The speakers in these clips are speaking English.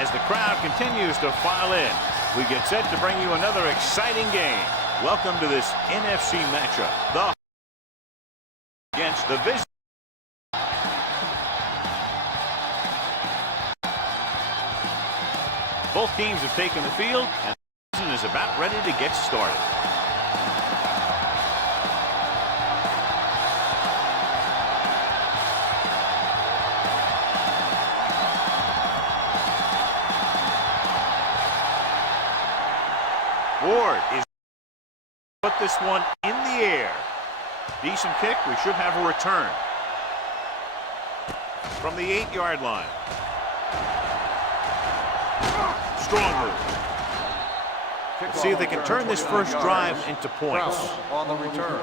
As the crowd continues to file in, we get set to bring you another exciting game. Welcome to this NFC matchup. The against the visit. Both teams have taken the field, and the season is about ready to get started. Ward is put this one in the air. Decent kick. We should have a return from the 8-yard line. Strong move. See if they can turn this first drive into points. On the return.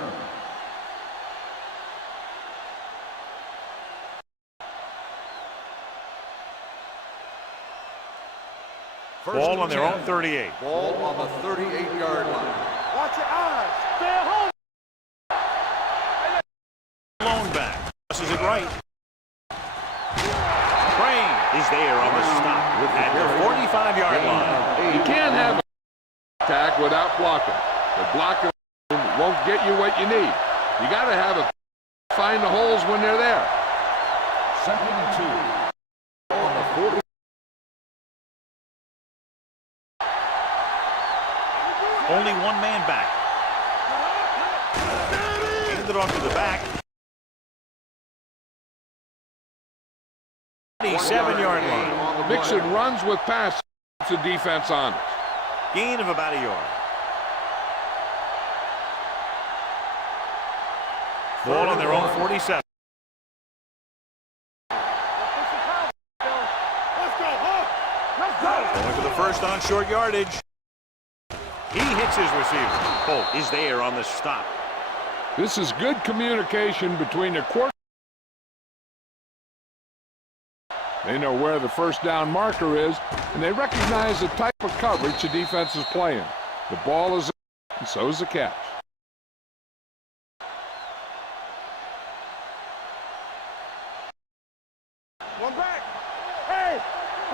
Ball on their own 38. Ball on the 38-yard line. Watch your eyes. Stay home. Lone back. Passes it right. Crane is there on the stop at the 45-yard line. You can't have an attack without blocking. The blocking won't get you what you need. You got to have a find the holes when they're there. 2nd and 2. On the 40. Only one man back. Hand it off to the back. 37-yard line. Mixon runs with passes. It's the defense on it. Gain of about a yard. Ball on their own 47. Going for the first on short yardage. He hits his receiver. Holt is there on the stop. This is good communication between the quarterback. They know where the first down marker is, and they recognize the type of coverage the defense is playing. The ball is in, and so is the catch. One back. Hey,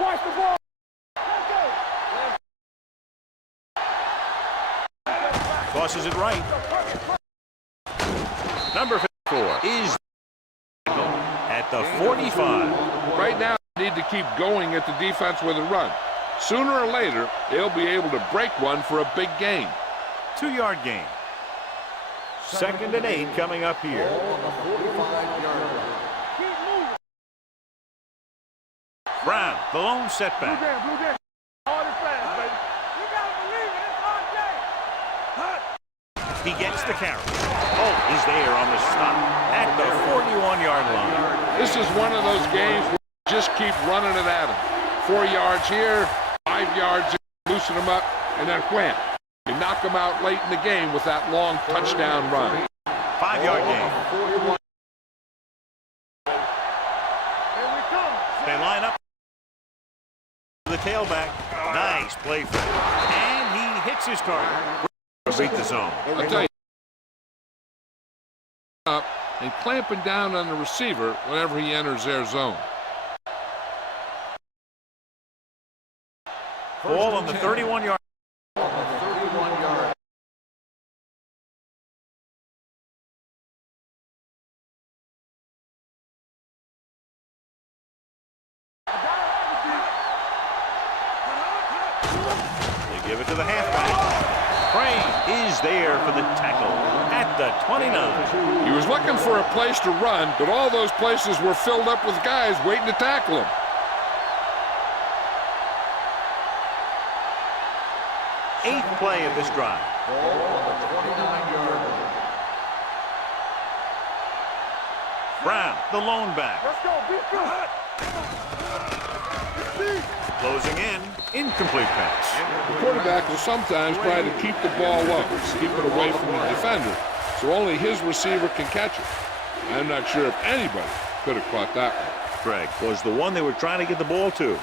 watch the ball. Tosses it right. Number 54 is at the 45. Right now, they need to keep going at the defense with a run. Sooner or later, they'll be able to break one for a big gain. 2-yard gain. 2nd and 8 coming up here. Brown, the lone setback. He gets the carry. Holt is there on the stop at the 41-yard line. This is one of those games where you just keep running it at him. 4 yards here, 5 yards, loosen them up, and then wham. You knock them out late in the game with that long touchdown run. 5-yard gain. They line up the tailback. Nice play for him. And he hits his target. Beat the zone. I'll tell you, up and clamping down on the receiver whenever he enters their zone. Ball on the 31-yard. They give it to the halfback. Crane is there for the tackle at the 29. He was looking for a place to run, but all those places were filled up with guys waiting to tackle him. Eighth play of this drive. Ball on the 29-yard line. Brown, the lone back. Let's go. Be good. Closing in. Incomplete pass. The quarterback will sometimes try to keep the ball low, keep it away from the defender, so only his receiver can catch it. I'm not sure if anybody could have caught that one. Greg was the one they were trying to get the ball to.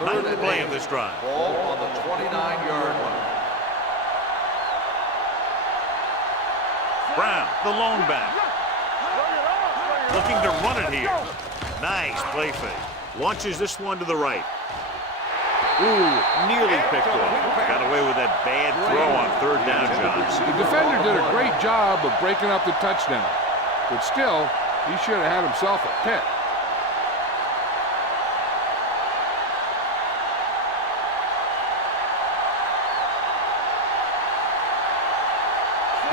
Ninth play of this drive. Ball on the 29-yard line. Brown, the lone back. Looking to run it here. Nice play fake. Launches this one to the right. Ooh, nearly picked off. Got away with that bad throw on third down, John. The defender did a great job of breaking up the touchdown, but still, he should have had himself a pick.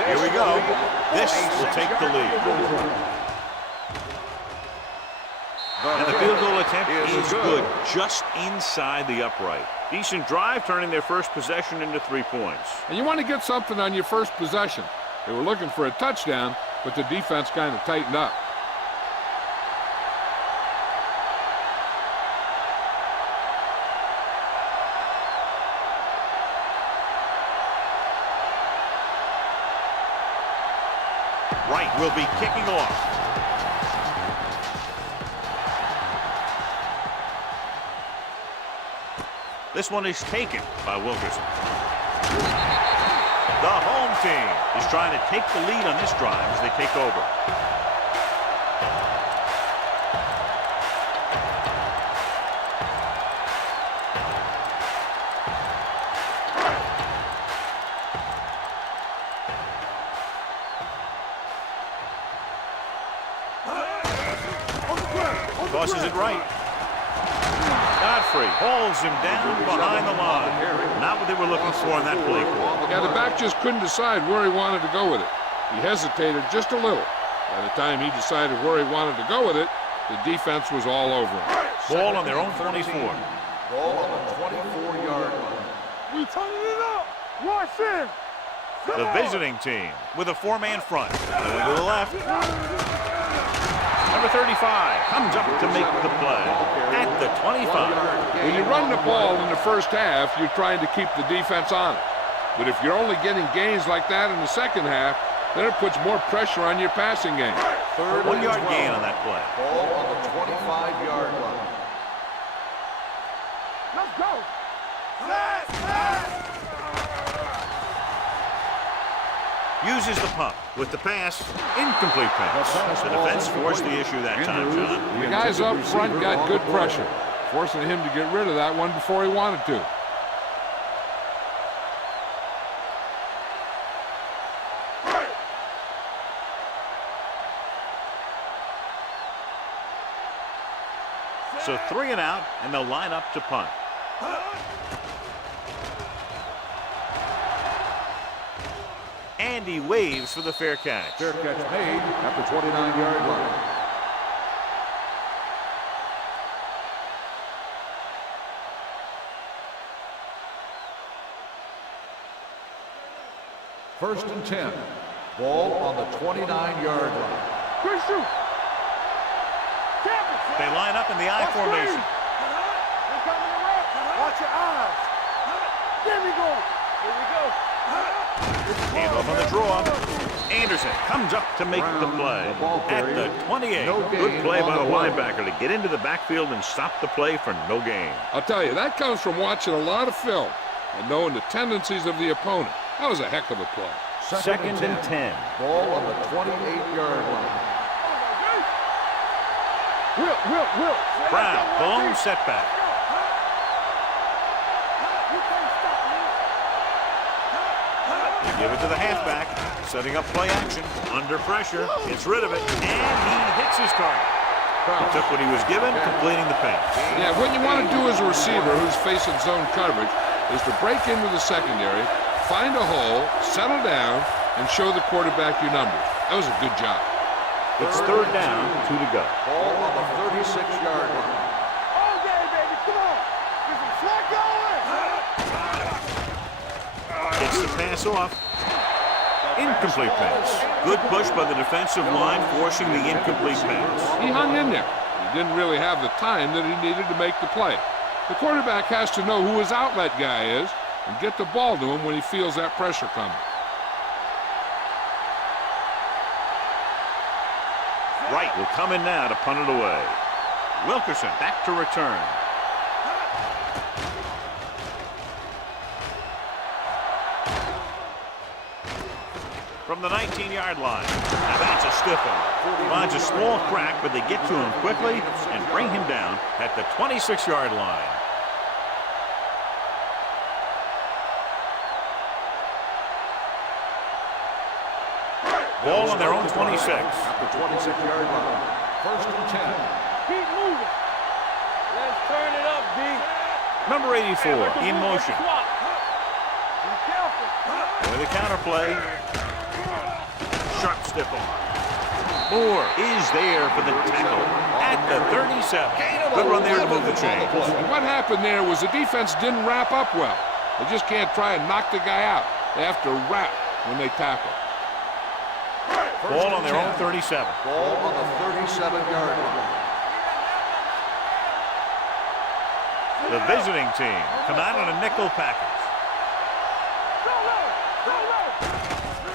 Here we go. This will take the lead. And the field goal attempt is good, just inside the upright. Decent drive, turning their first possession into 3 points. And you want to get something on your first possession. They were looking for a touchdown, but the defense kind of tightened up. Wright will be kicking off. This one is taken by Wilkerson. The home team is trying to take the lead on this drive as they take over. Tosses it right. Godfrey holds him down behind the line. Not what they were looking for in that play call. Yeah, the back just couldn't decide where he wanted to go with it. He hesitated just a little. By the time he decided where he wanted to go with it, the defense was all over him. Ball on their own 24. Ball on the 24-yard line. We turning it up. Watch in. The visiting team with a 4-man front. Going to the left. Number 35 comes up to make the play at the 25. When you run the ball in the first half, you're trying to keep the defense on it. But if you're only getting gains like that in the second half, then it puts more pressure on your passing game. 1-yard gain on that play. Ball on the 25-yard line. Let's go. Uses the pump with the pass. Incomplete pass. The defense forced the issue that time, John. The guys up front got good pressure, forcing him to get rid of that one before he wanted to. So 3 and out, and they'll line up to punt. And he waves for the fair catch. Fair catch made at the 29-yard line. First and 10. Ball on the 29-yard line. Good shoot. They line up in the I formation. They're coming around. Watch your eyes. There we go. Here we go. Handoff on the draw. Anderson comes up to make the play at the 28. Good play by the linebacker to get into the backfield and stop the play for no gain. I'll tell you, that comes from watching a lot of film and knowing the tendencies of the opponent. That was a heck of a play. Second and 10. Ball on the 28-yard line. Will. Brown, the lone setback. They give it to the halfback, setting up play action. Under pressure, gets rid of it, and he hits his target. He took what he was given, completing the pass. Yeah, what you want to do as a receiver who's facing zone coverage is to break into the secondary, find a hole, settle down, and show the quarterback your numbers. That was a good job. It's third down, 2 to go. Ball on the 36-yard line. Okay, baby, come on. Get some slack going. Gets the pass off. Incomplete pass. Good push by the defensive line, forcing the incomplete pass. He hung in there. He didn't really have the time that he needed to make the play. The quarterback has to know who his outlet guy is and get the ball to him when he feels that pressure coming. Wright will come in now to punt it away. Wilkerson back to return. From the 19-yard line. Now that's a stiff one. Finds a small crack, but they get to him quickly and bring him down at the 26-yard line. Ball on their own 26. At the 26-yard line. First and 10. Keep moving. Let's turn it up, B. Number 84 in motion. Be careful. With a counterplay. Sharp stiff arm. Moore is there for the tackle at the 37. Good run there to move the chains. And what happened there was the defense didn't wrap up well. They just can't try and knock the guy out. They have to wrap when they tackle. Ball on their own 37. Ball on the 37-yard line. The visiting team come out on a nickel package.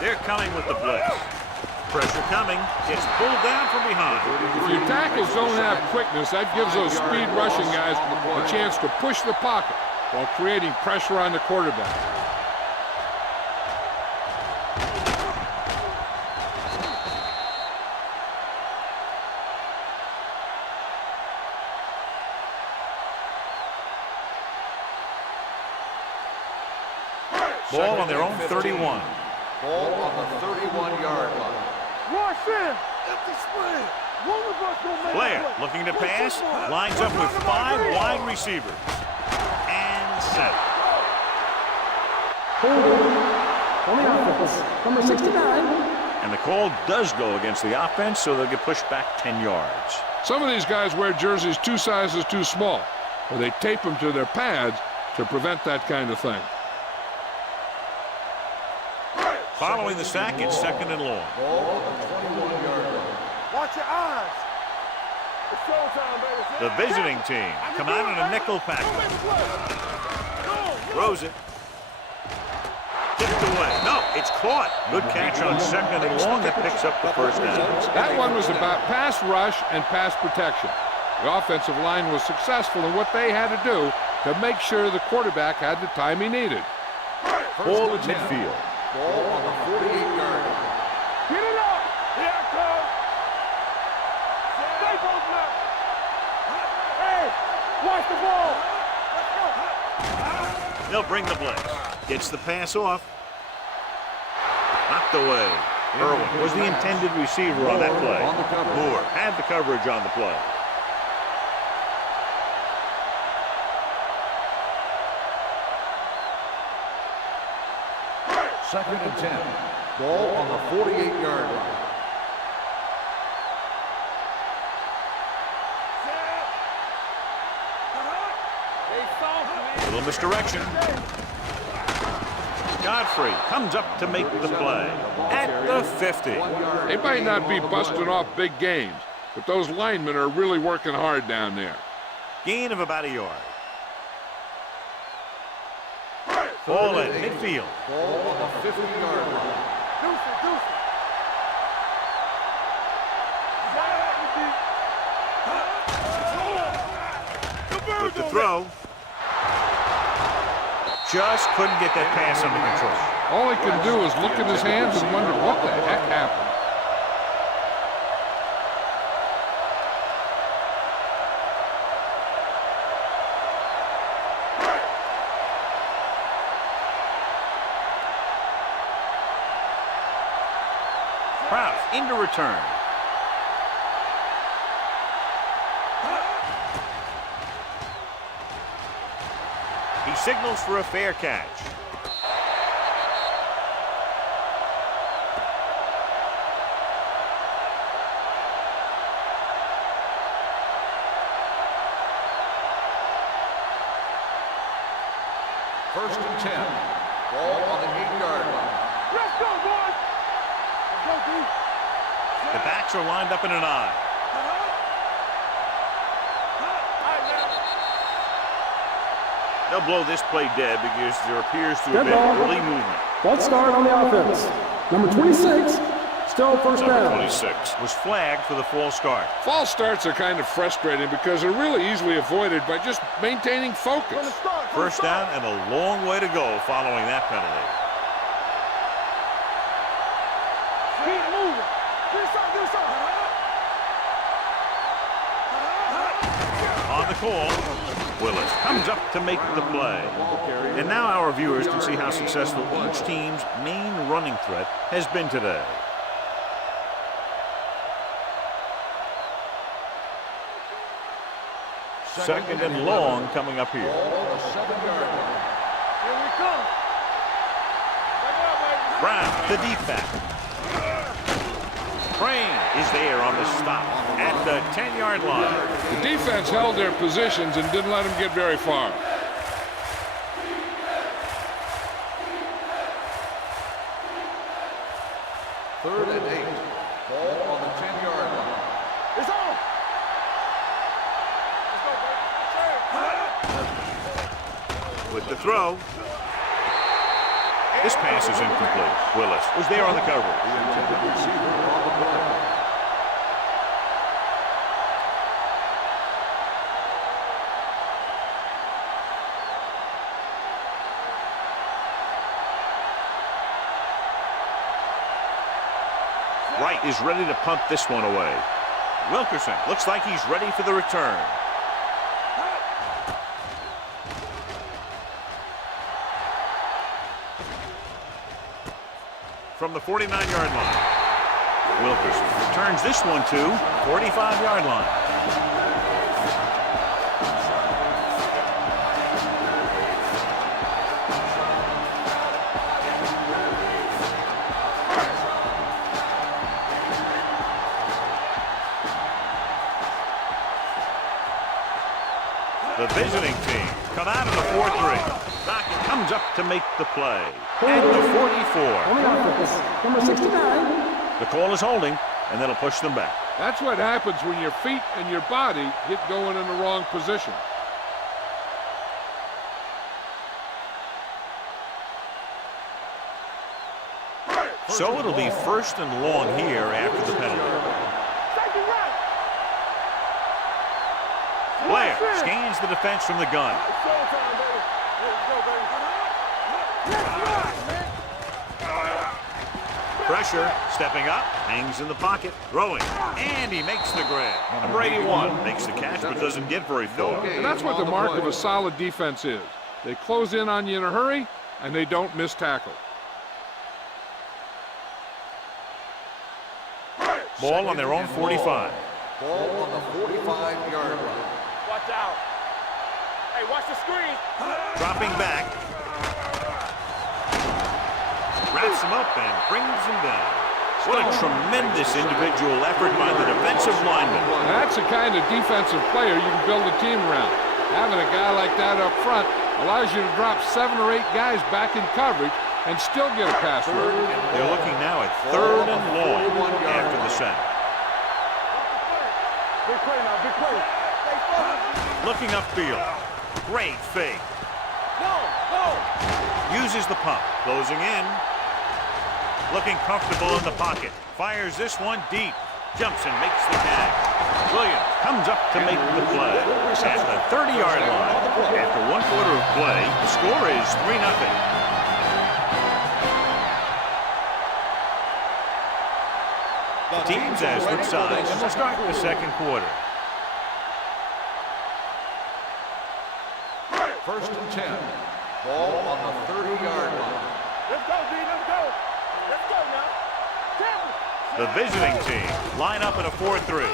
They're coming with the blitz. Pressure coming. Gets pulled down from behind. If your tackles don't have quickness, that gives those speed rushing guys a chance to push the pocket while creating pressure on the quarterback. Ball on their own 31. Ball on the 31-yard line. Rush in. Empty spread. One of us gonna make Player a play. looking to pass. Lines up with 5 wide receivers. And set. On the offense, number 69. And the call does go against the offense, so they'll get pushed back 10 yards. Some of these guys wear jerseys 2 sizes too small, or they tape them to their pads to prevent that kind of thing. Following the sack, it's second and long. Ball on the 21-yard line. Watch your eyes. It's showtime, baby. The visiting team come out on a nickel package. Throws it. Tipped away. No, it's caught. Good catch on second and long. That picks up the first down. That one was about pass rush and pass protection. The offensive line was successful in what they had to do to make sure the quarterback had the time he needed. Ball at midfield. Ball on the 48-yard line. Get it up. Here it comes. Stay both now. Hey, watch the ball. They'll bring the blitz. Gets the pass off. Knocked away. Irwin was the intended receiver on that play. Moore had the coverage on the play. Second and 10. Ball on the 48-yard line. Little misdirection. Godfrey comes up to make the play at the 50. They might not be busting off big games, but those linemen are really working hard down there. Gain of about a yard. Ball at midfield. Ball on the 50-yard line. With the throw. Just couldn't get that pass under control. All he could do is look at his hands and wonder what the heck happened. Prowse into return. He signals for a fair catch. First and 10. Ball on the 8-yard line. Let's go, boys. Let's go, D. The backs are lined up in an eye. They'll blow this play dead because there appears to have been early movement. Let's start on the offense. Number 26, still first Number down. 26 was flagged for the false start. False starts are kind of frustrating because they're really easily avoided by just maintaining focus. First down and a long way to go following that penalty. Keep moving. On the call, Willis comes up to make the play. And now our viewers can see how successful each team's main running threat has been today. Second and long coming up here. Ball on the 7-yard line. Here we come. Back up, baby. Brown, the deep back. Crane is there on the stop at the 10-yard line. The defense held their positions and didn't let them get very far. Third and 8. Ball on the 10-yard line. It's on. Let's go, baby. With the throw. This pass is incomplete. Willis was there on the coverage. The intended receiver on the play. Wright is ready to punt this one away. Wilkerson looks like he's ready for the return. From the 49-yard line. Wilkerson returns this one to 45-yard line. The visiting team come out of the 4-3. Dockett comes up to make the play. At the 44. Only offense. Number 69. The call is holding, and that'll push them back. That's what happens when your feet and your body get going in the wrong position. So it'll be first and long here after the penalty. Safety right. Blair scans the defense from the gun. Showtime, baby. Let's go, baby. Pressure, stepping up, hangs in the pocket, throwing, and he makes the grab. Number 81 makes the catch but doesn't get very far. And that's what the mark of a solid defense is. They close in on you in a hurry, and they don't miss tackle. Ball on their own 45. Ball on the 45-yard line. Watch out. Hey, watch the screen. Dropping back. Wraps him up and brings him down. What a tremendous individual effort by the defensive lineman. That's the kind of defensive player you can build a team around. Having a guy like that up front allows you to drop 7 or 8 guys back in coverage and still get a pass rush. They're looking now at 3rd and long after the sack. Big play now, big play. Looking upfield. Great fake. Go, go. Uses the pump. Closing in. Looking comfortable in the pocket. Fires this one deep. Jumps and makes the catch. Williams comes up to make the play. At the 30-yard line. After 1 quarter of play, the score is 3-0. Teams as with sides as we start the second quarter. First and 10. Ball on the 30-yard line. Let's go, D, let's go. Let's go now. Tampa. The visiting team line up in a 4-3.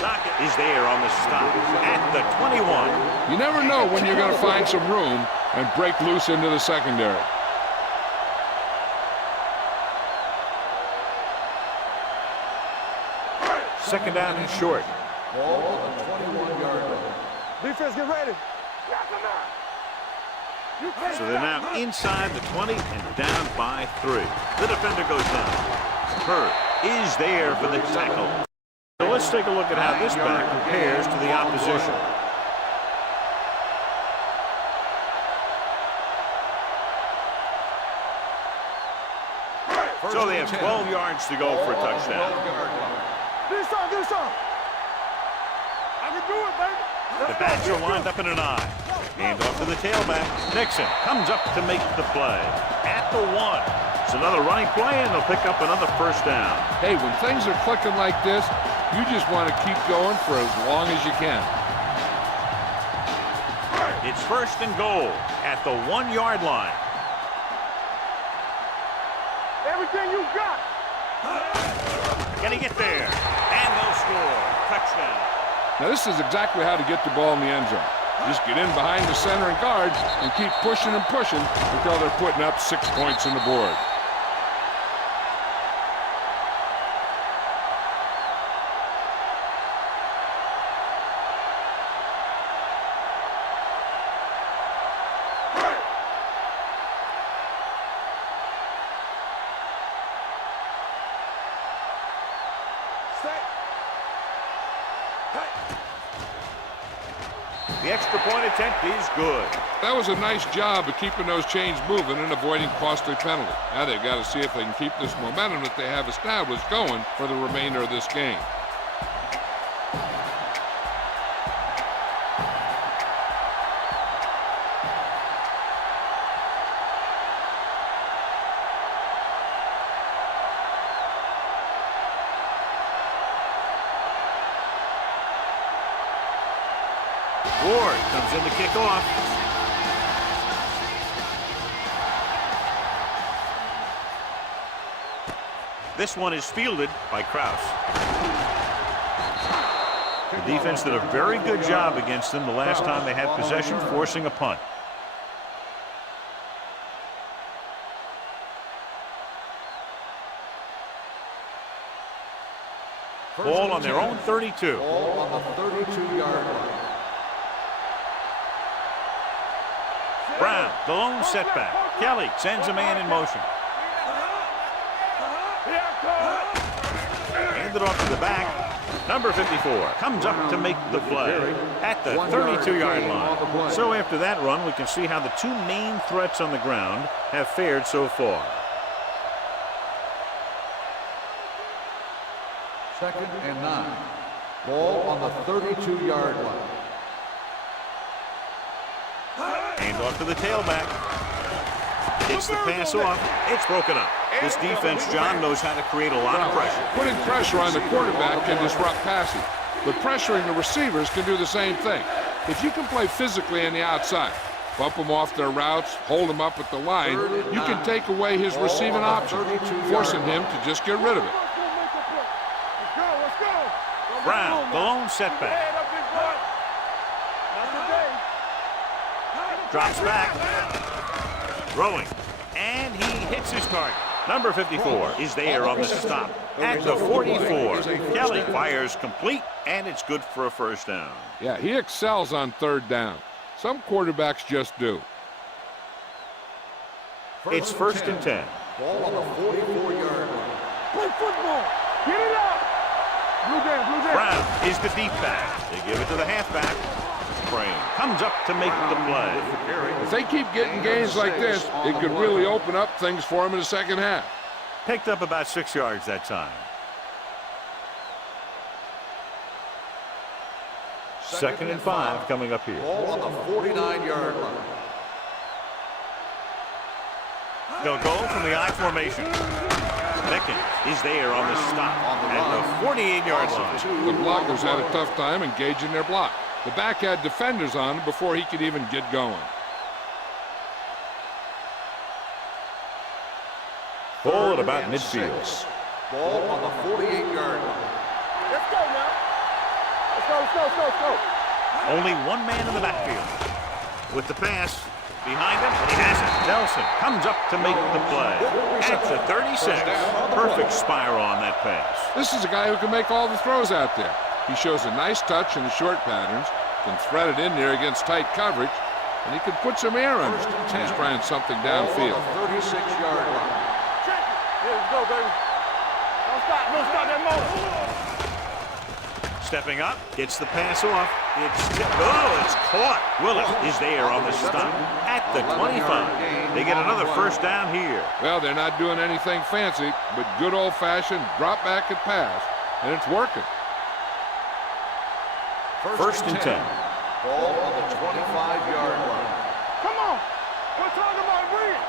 Dockett is there on the stop at the 21. You never know when you're going to find some room and break loose into the secondary. Second down and short. Ball on the 21-yard line. Defense, get ready. So they're now inside the 20 and down by 3. The defender goes down. Hurd is there for the tackle. So let's take a look at how this back compares to the opposition. So they have 12 yards to go for a touchdown. Do some, do some. I can do it, baby. The backs are lined up in an eye. Hand off to the tailback. Nixon comes up to make the play. At the 1. It's another running play, and they'll pick up another first down. Hey, when things are clicking like this, you just want to keep going for as long as you can. It's first and goal at the 1-yard line. Everything you got. Can he get there? And they'll score. Touchdown. Now, this is exactly how to get the ball in the end zone. Just get in behind the center and guard and keep pushing and pushing until they're putting up 6 points on the board. The extra point attempt is good. That was a nice job of keeping those chains moving and avoiding costly penalty. Now they've got to see if they can keep this momentum that they have established going for the remainder of this game. Ward comes in to kick off. This one is fielded by Kraus. The defense did a very good job against them the last time they had possession, forcing a punt. Ball on their own 32. Ball on the 32-yard line. Brown, the lone setback. Kelly sends a man in motion. Handed off to the back. Number 54 comes up to make the play at the 32-yard line. So after that run, we can see how the two main threats on the ground have fared so far. 2nd and 9. Ball on the 32-yard line. Hand off to the tailback. Gets the pass off. It's broken up. This defense, John, knows how to create a lot of pressure. Putting pressure on the quarterback can disrupt passing, but pressuring the receivers can do the same thing. If you can play physically on the outside, bump them off their routes, hold them up at the line, you can take away his receiving option, forcing him to just get rid of it. Brown, the lone setback. Drops back. Throwing. And he hits his target. Number 54 is there on the stop at the 44. Kelly fires complete, and it's good for a first down. Yeah, he excels on 3rd down. Some quarterbacks just do. It's 1st and 10. Ball on the 44-yard line. Play football. Get it up. Blue down, blue down. Brown is the deep back. They give it to the halfback. Crane comes up to make the play. If they keep getting gains like this, it could really open up things for him in the second half. Picked up about 6 yards that time. 2nd and 5 coming up here. Ball on the 49-yard line. They'll go from the I formation. Mickens is there on the stop at the 48-yard line. The blockers had a tough time engaging their block. The back had defenders on him before he could even get going. Ball at about midfield. Ball on the 48-yard line. Let's go now. Let's go. Only one man in the backfield. With the pass behind him, he has it. Nelson comes up to make the play. At the 36. Perfect spiral on that pass. This is a guy who can make all the throws out there. He shows a nice touch in the short patterns, can thread it in there against tight coverage, and he can put some air under it. He's trying something downfield. Ball on the 36-yard line. Check it. Here we go, baby. Don't stop that motor. Stepping up, gets the pass off. It's caught. Willis is there on the stop at the 25. They get another first down here. Well, they're not doing anything fancy, but good old-fashioned drop back and pass, and it's working. 1st and 10. Ball on the 25-yard line. Come on. We're talking about winning.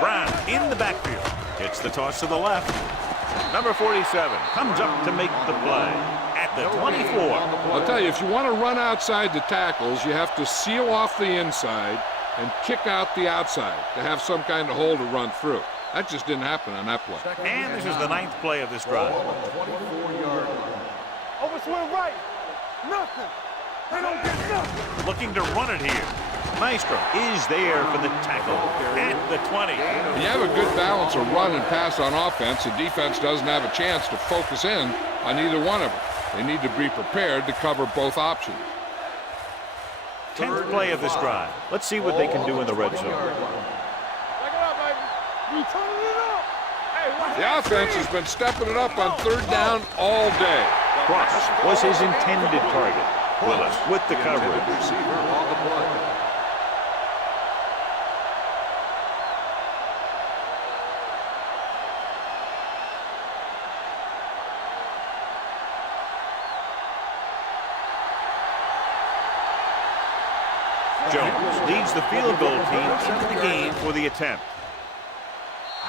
Brown in the backfield. Gets the toss to the left. Number 47 comes up to make the play at the 24. I'll tell you, if you want to run outside the tackles, you have to seal off the inside and kick out the outside to have some kind of hole to run through. That just didn't happen on that play. And this is the 9th play of this drive. Ball on the 24-yard line. Over swing right. Nothing. They don't get nothing. Looking to run it here. Maestro is there for the tackle at the 20. When you have a good balance of run and pass on offense, the defense doesn't have a chance to focus in on either one of them. They need to be prepared to cover both options. 10th play of this drive. Let's see what they can do in the red zone. Back it up, baby. We turning it up. Hey, watch The offense has been stepping it up on third down all day. Cross was his intended target. Willis with the coverage. Receiver on the play. Jones leads the field goal team into the game for the attempt.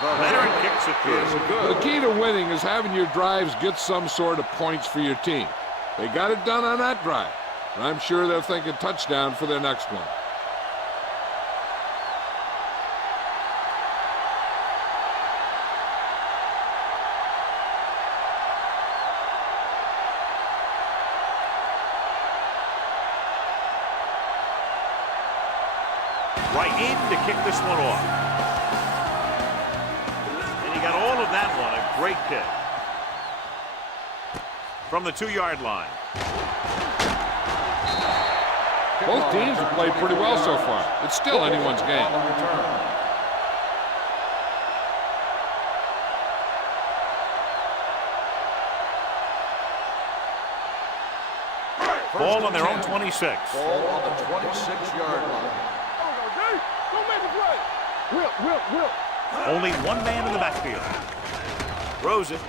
Leonard kicks it through. The key to winning is having your drives get some sort of points for your team. They got it done on that drive, and I'm sure they're thinking touchdown for their next one. Right in to kick this one off. And he got all of that one. A great kick. From the 2-yard line. Both teams have played pretty well so far. It's still anyone's game. Ball on their own 26. Ball on the 26-yard line. Don't make a play. Will. Only one man in the backfield. Throws it.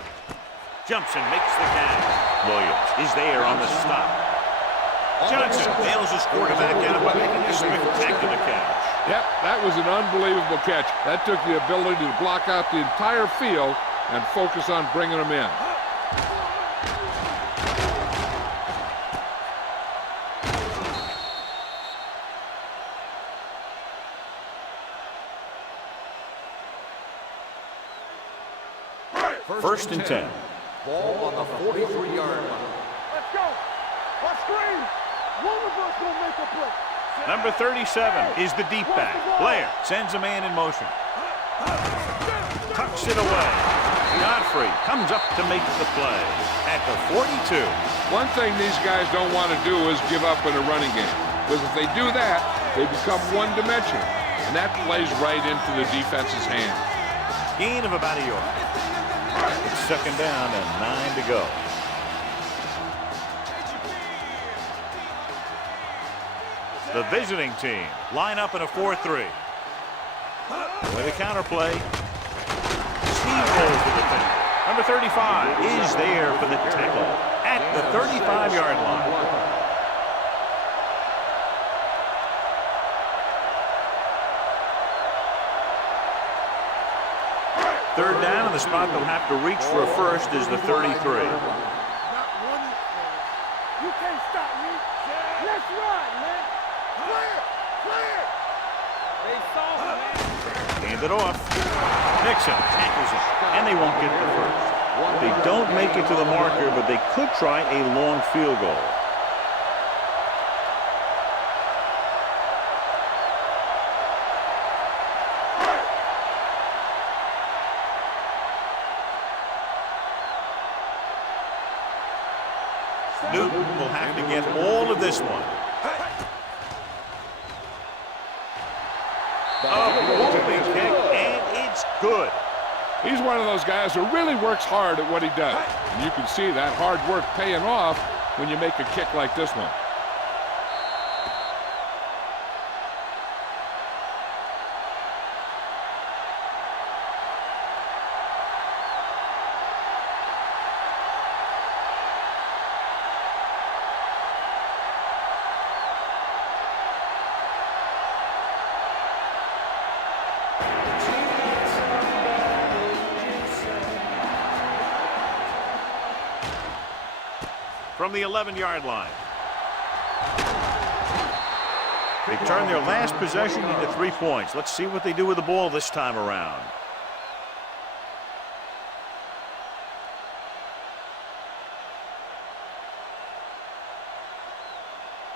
Jumps and makes the catch. Williams is there on the stop. Johnson nails his quarterback out by making a spectacular catch. Yep, that was an unbelievable catch. That took the ability to block out the entire field and focus on bringing them in. First and 10. Ball on the 43-yard line. Let's go. Let's screen. One of us will make a play. Number 37 is the deep back. Blair sends a man in motion. Tucks it away. Godfrey comes up to make the play at the 42. One thing these guys don't want to do is give up in a running game. Because if they do that, they become one-dimensional. And that plays right into the defense's hands. Gain of about a yard. It's second down and 9 to go. The visiting team line up in a 4-3. With a counter play. Steamrolls the defender. Number 35 is there for the tackle at the 35-yard line. Third down, and the spot they'll have to reach for a first is the 33. Not one. You can't stop me. Let's ride, man. Clear. They saw him, man. Hand it off. Nixon tackles it, and they won't get the first. They don't make it to the marker, but they could try a long field goal. Newton will have to get all of this one. A whooping kick, and it's good. He's one of those guys who really works hard at what he does. And you can see that hard work paying off when you make a kick like this one. From the 11-yard line. They turn their last possession into 3 points. Let's see what they do with the ball this time around.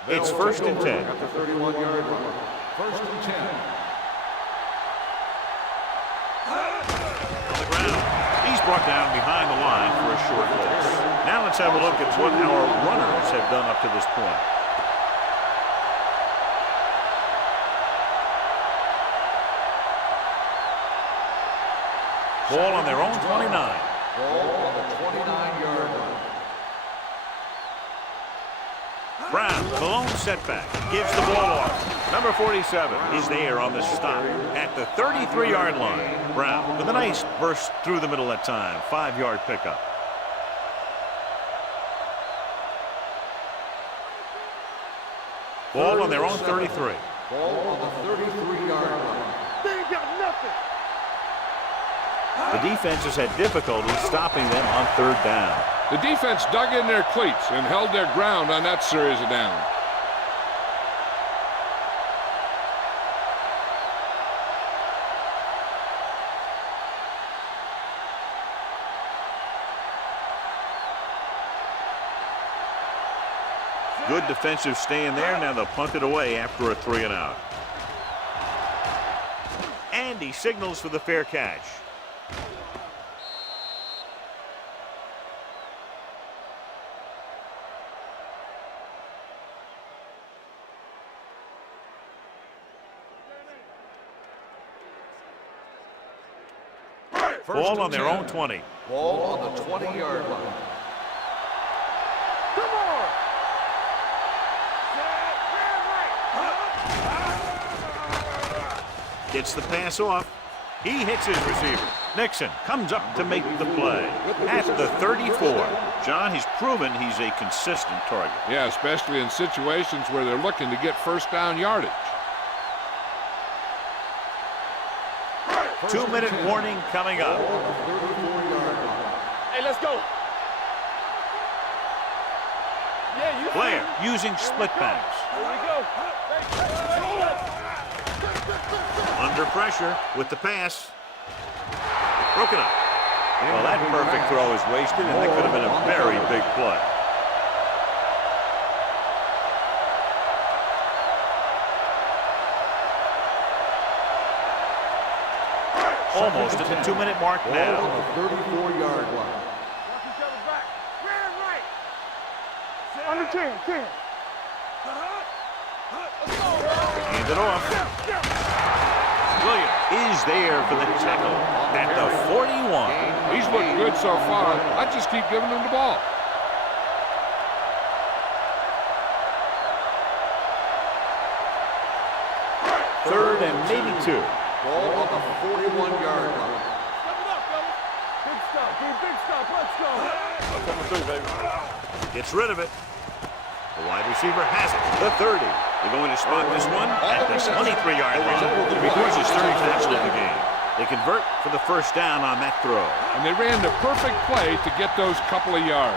It's first and 10. At the 31-yard line. First and 10. On the ground. He's brought down behind the line for a short loss. Now let's have a look at what our runners have done up to this point. Ball on their own 29. Ball on the 29-yard line. Brown, the lone setback, gives the ball off. Number 47 is there on the stop at the 33-yard line. Brown with a nice burst through the middle that time. 5-yard pickup. Ball on their own 33. Ball on the 33-yard line. They ain't got nothing. The defense has had difficulty stopping them on third down. The defense dug in their cleats and held their ground on that series of downs. Good defensive stand there. Now they'll punt it away after a 3-and-out. And he signals for the fair catch. Ball on their own 20. Ball on the 20-yard line. Come on. Gets the pass off. He hits his receiver. Nixon comes up to make the play at the 34. John, he's proven he's a consistent target. Yeah, especially in situations where they're looking to get first down yardage. 2-minute warning coming up. Hey, let's go. Yeah, you Blair using split backs. Here we go. Under pressure with the pass. Broken up. Well, that perfect throw is wasted, and that could have been a very big play. Almost at the 2-minute mark now. Ball on the 34-yard line. Watch each other back. Ran right. Under 10. Hand it off. Williams is there for the tackle at the 41. He's looked good so far. I just keep giving him the ball. Third and maybe 2. Ball on the 41-yard line. Step it up, fellas. Big stop, dude. Big stop. Let's go. Coming through, baby. Gets rid of it. The wide receiver has it. The 30. They're going to spot this one at the 23-yard line. It records his third tackle of the game. They convert for the first down on that throw. And they ran the perfect play to get those couple of yards.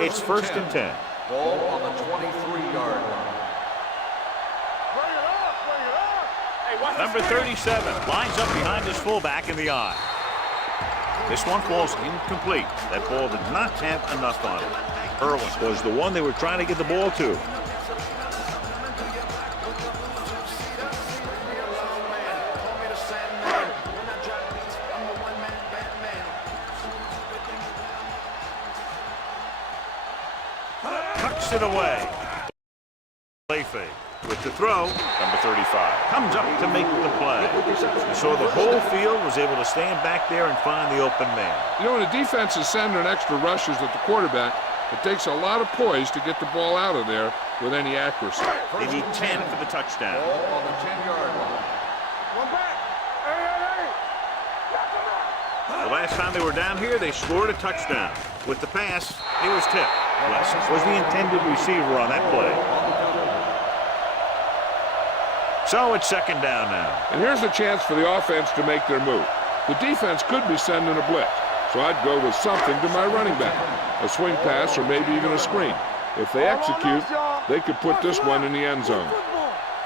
It's first and 10. Ball on the 23-yard line. Bring it up. Hey, watch Number 37 lines up behind his fullback in the eye. This one falls incomplete. That ball did not have enough on it. Irwin was the one they were trying to get the ball to. Tucks it away. Play fake. With the throw, number 35 comes up to make the play. So the whole field was able to stand back there and find the open man. You know, when the defense is sending extra rushers at the quarterback, it takes a lot of poise to get the ball out of there with any accuracy. They need 10 for the touchdown. Ball on the 10-yard line. One back. Hey. The last time they were down here, they scored a touchdown. With the pass, it was tipped. West was the intended receiver on that play. So it's second down now. And here's a chance for the offense to make their move. The defense could be sending a blitz, so I'd go with something to my running back. A swing pass or maybe even a screen. If they execute, they could put this one in the end zone.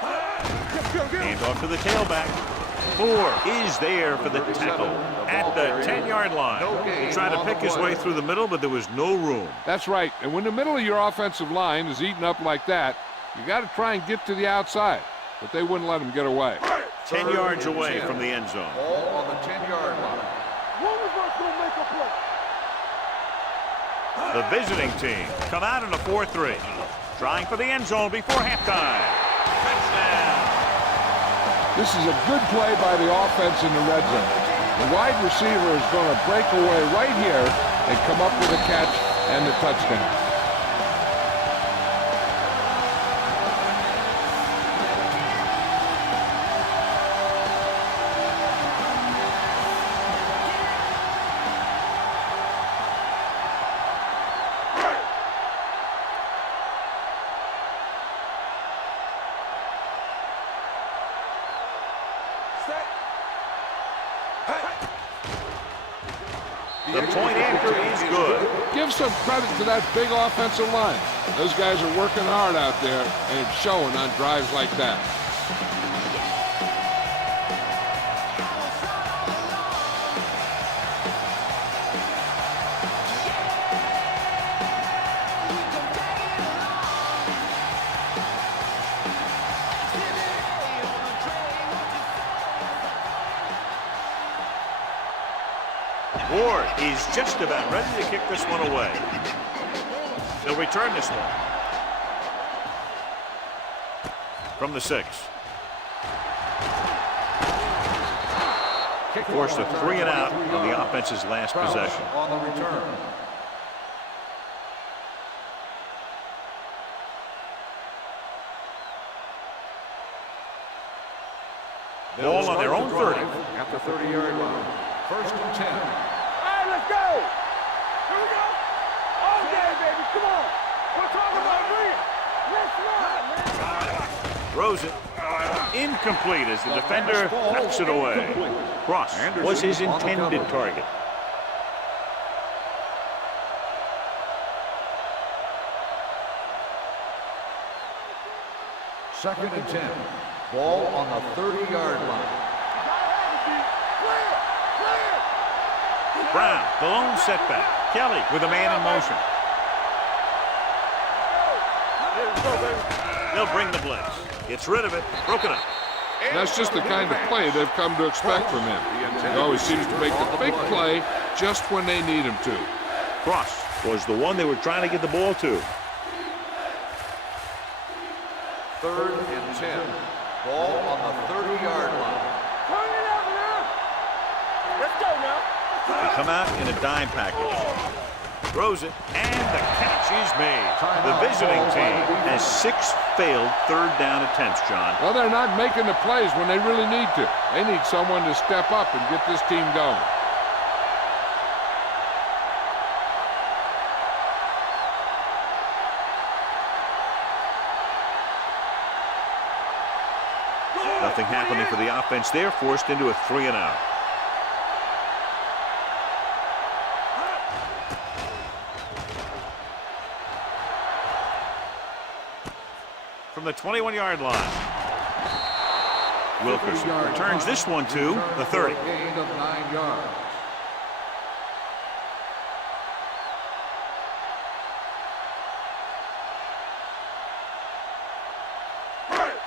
Hand off to the tailback. Moore is there for the tackle at the 10-yard line. He tried to pick his way through the middle, but there was no room. That's right. And when the middle of your offensive line is eaten up like that, you got to try and get to the outside. But they wouldn't let him get away. 10 yards away from the end zone. Ball on the 10-yard line. The visiting team come out in a 4-3. Trying for the end zone before halftime. Touchdown. This is a good play by the offense in the red zone. The wide receiver is going to break away right here and come up with a catch and the touchdown. The point after is good. Give some credit to that big offensive line. Those guys are working hard out there, and it's showing on drives like that. Ward is just about ready to kick this one away. He'll return this one. From the 6. Forced a 3 and out on the offense's last possession. On the return. Ball on their own 30. At the 30-yard line. First and 10. All right, let's go. Here we go. All day, baby. Come on. We're talking about real. Let's run, man. Throws it. Incomplete as the defender knocks it away. Cross was his intended target. Second and 10. Ball on the 30-yard line. Brown, the lone setback. Kelly with a man in motion. They'll bring the blitz. Gets rid of it. Broken up. That's just the kind of play they've come to expect from him. He always seems to make the big play just when they need him to. Cross was the one they were trying to get the ball to. Third and 10. Ball on the 30-yard line. Turn it up now. Let's go now. They come out in a dime package. Throws it, and the catch is made. The visiting team has 6 failed third down attempts, John. Well, they're not making the plays when they really need to. They need someone to step up and get this team going. Nothing happening for the offense there, forced into a 3 and out. From the 21-yard line. Wilkerson returns this one to the 30. Gain of 9 yards.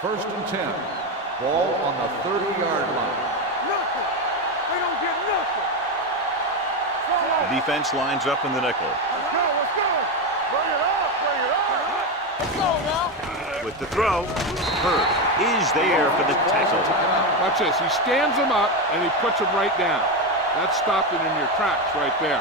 First and 10. Ball on the 30-yard line. Nothing. They don't get nothing. The defense lines up in the nickel. Let's go. Let's go. Bring it up. Bring it up. Let's go now. With the throw, Hurd is there for the tackle. Watch this. He stands him up, and he puts him right down. That's stopping in your tracks right there.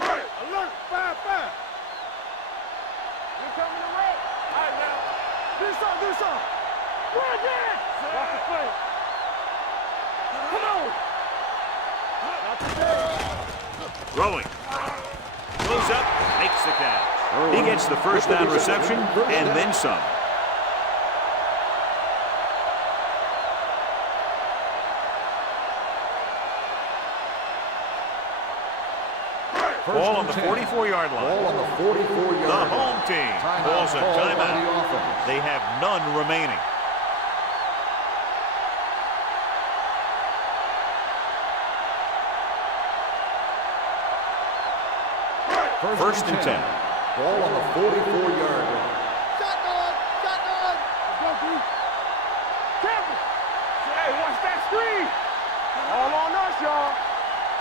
Alert. 5-5. You coming to red? All right, now. Do something. Do something. Run that. Watch the play. Come on. Not today. Throwing. Goes up, makes the catch. He gets the first down reception and then some. Ball on the 10. 44-yard line. Ball on the 44-yard The line. home team calls a called by the timeout. offense. They have none remaining. First and 10. Ball on the 44-yard line. Shotgun! Shotgun! Let's go, Bree. Careful! Hey, watch that screen! All on us, y'all.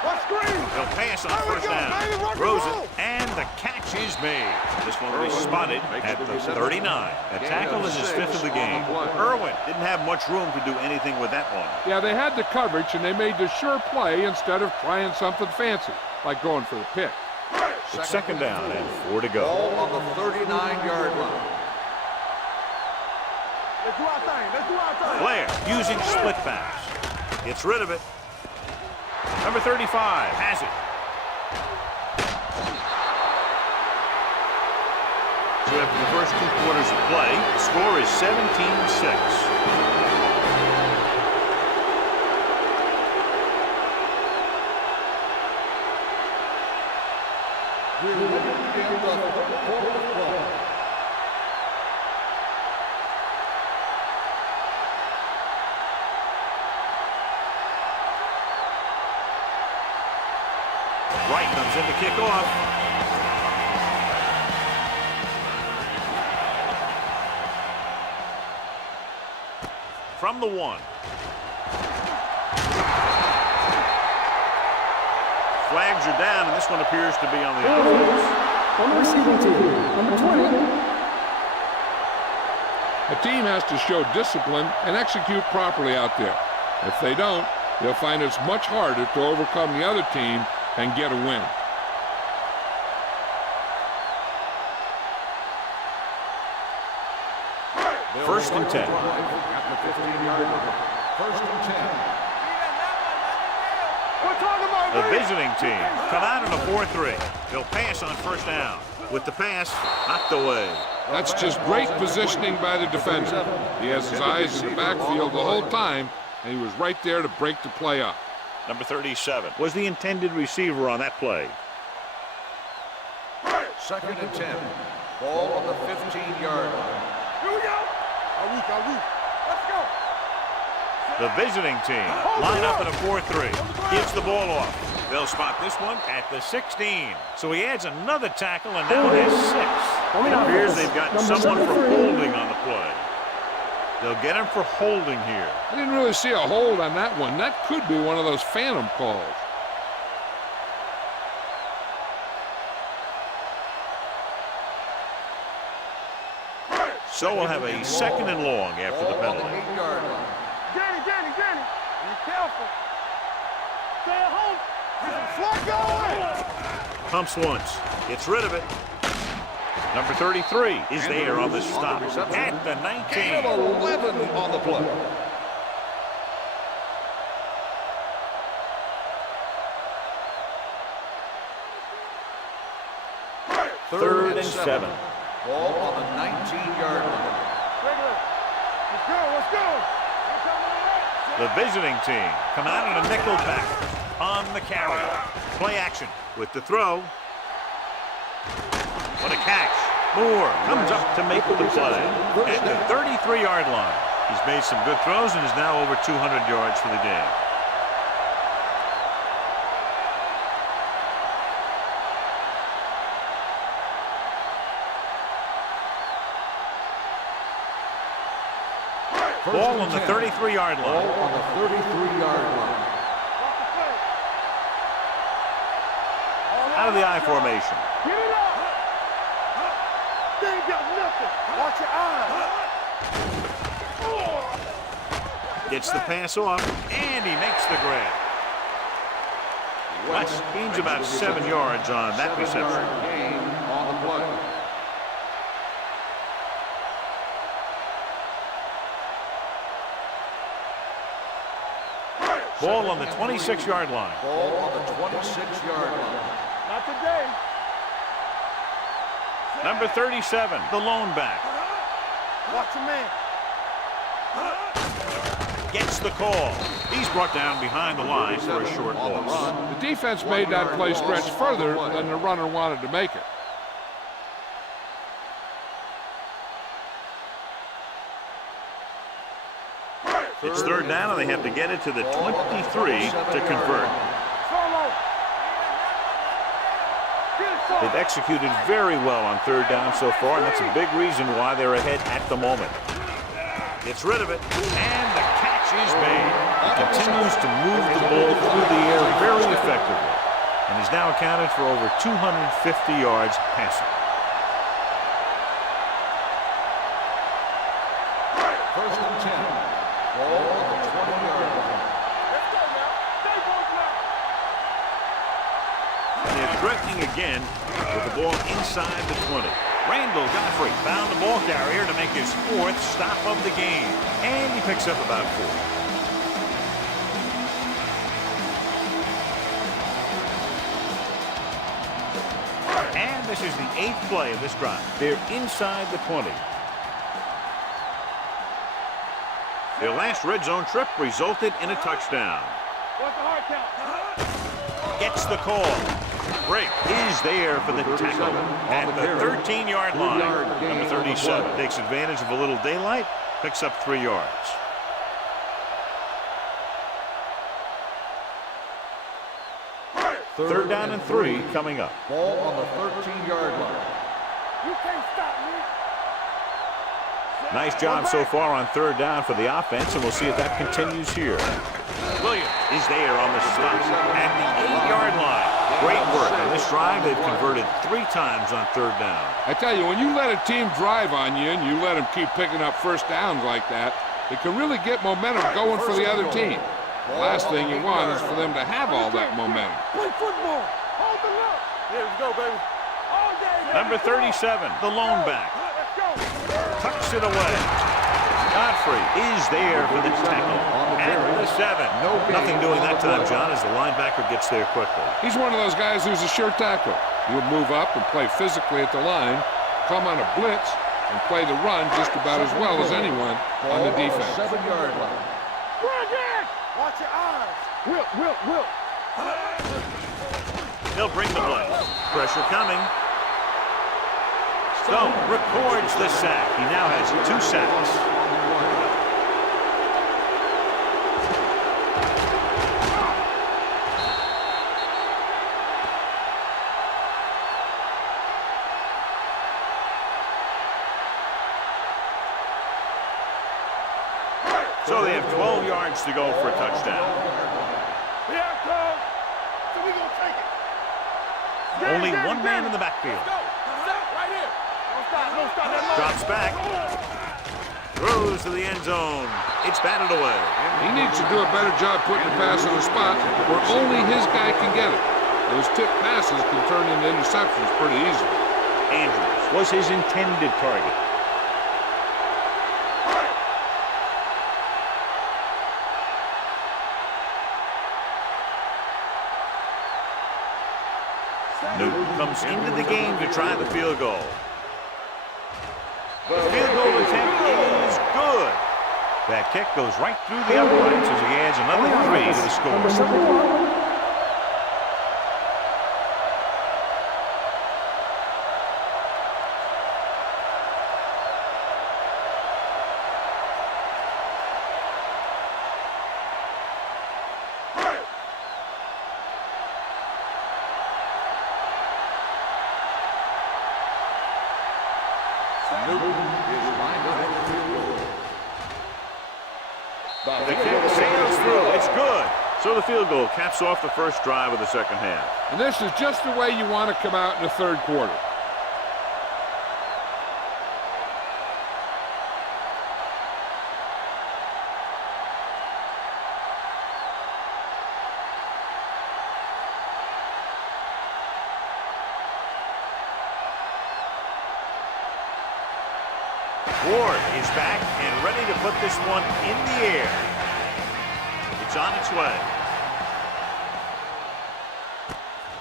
What screen? They'll pass on There we first go, down. baby. Rock and Throws roll. it, and the catch is made. This one will be spotted at the 39. A tackle is his 5th of the game. Irwin didn't have much room to do anything with that one. Yeah, they had the coverage, and they made the sure play instead of trying something fancy, like going for the pick. It's second down and 4 to go. Ball on the 39-yard line. Let's do our thing. Let's do our thing. Blair using split pass. Gets rid of it. Number 35 has it. So after the first 2 quarters of play, the score is 17-6. We're in the third quarter of play. Wright comes in to kick off. From the 1. Flags are down, and this one appears to be on the offense. On the receiving team, number 20. A team has to show discipline and execute properly out there. If they don't, they'll find it's much harder to overcome the other team and get a win. First and 10. At the 15-yard line. First and 10. We're talking about The Bree. visiting team come out in a 4-3. They'll pass on first down. With the pass, knocked away. That's just great positioning by the defender. He has his eyes in the backfield the whole time, and he was right there to break the play up. Number 37 was the intended receiver on that play. Second and 10. Ball on the 15-yard line. Here we go. Are we? Let's go. The visiting team line up in a 4-3. Gives the ball off. They'll spot this one at the 16. So he adds another tackle and now has 6. It appears they've gotten someone for holding on the play. They'll get him for holding here. I didn't really see a hold on that one. That could be one of those phantom calls. So we'll have a second and long after the Ball on the penalty. 8-yard line. Danny. Be careful. Stay at home. Slug going. Pumps once. Gets rid of it. Number 33 is there on the stop at the 19. Gain of 11 on the play. Third and 7. Ball on the 19-yard line. Let's go. The visiting team come out in a nickel package on the carry. Play action with the throw. What a catch. Moore comes up to make the play at the 33-yard line. He's made some good throws and is now over 200 yards for the game. Ball on the 33-yard Ball line. on the 33-yard line. Out of the I formation. Get it up. They ain't got nothing. Watch your eyes. Gets the pass off, and he makes the grab. West gains about 7 yards on that reception. 7-yard gain on the play. Ball on the 26-yard line. Ball on the 26-yard line. Not today. Number 37, the lone back. Watch your man. Gets the call. He's brought down behind the line for a short loss. The defense made that play stretch further than the runner wanted to make it. It's third down, and they have to get it to the 23 to convert. They've executed very well on third down so far, and that's a big reason why they're ahead at the moment. Gets rid of it, and the catch is made. He continues to move the ball through the air very effectively, and he's now accounted for over 250 yards passing. First and 10. Ball on the 20-yard line. Let's go now. Stay both now. And they're threatening again with the ball inside the 20. Randall Godfrey found the ball carrier to make his 4th stop of the game. And he picks up about 4. And this is the 8th play of this drive. They're inside the 20. Their last red zone trip resulted in a touchdown. What's the hard count? Gets the call. Break is there for the tackle at the 13-yard line. Number 37 takes advantage of a little daylight, picks up 3 yards. Third down and 3 coming up. Ball on the 13-yard line. You can't stop me. Nice job so far on third down for the offense, and we'll see if that continues here. Williams is there on the stop at the 8-yard line. Great work. On this drive, they've converted 3 times on third down. I tell you, when you let a team drive on you and you let them keep picking up first downs like that, it can really get momentum going for the other team. The last thing you want is for them to have all that momentum. Play football. Hold the look. Here we go, baby. All day, baby. Number 37, the lone back. Let's go. Tucks it away. Godfrey is there for the tackle at the 7. Nothing doing that time, John, as the linebacker gets there quickly. He's one of those guys who's a sure tackler. He'll move up and play physically at the line, come on a blitz, and play the run just about as well as anyone on the defense. 7-yard line. Run it. Watch your eyes. Will. They'll bring the blitz. Pressure coming. Stone records the sack. He now has 2 sacks. So they have 12 yards to go for a touchdown. Here it comes. So we gonna take it. Only one man in the backfield. Go. Right here. Don't stop that line. Drops back. Throws to the end zone. It's batted away. He needs to do a better job putting the pass on a spot where only his guy can get it. Those tip passes can turn into interceptions pretty easily. Andrews was his intended target. Newton comes into the game to try the field goal. The field goal attempt is good. That kick goes right through the uprights as he adds another 3 to the score. The kick sails through. It's good. So the field goal caps off the first drive of the second half. And this is just the way you want to come out in the third quarter. Ward is back and ready to put this one in the air. It's on its way.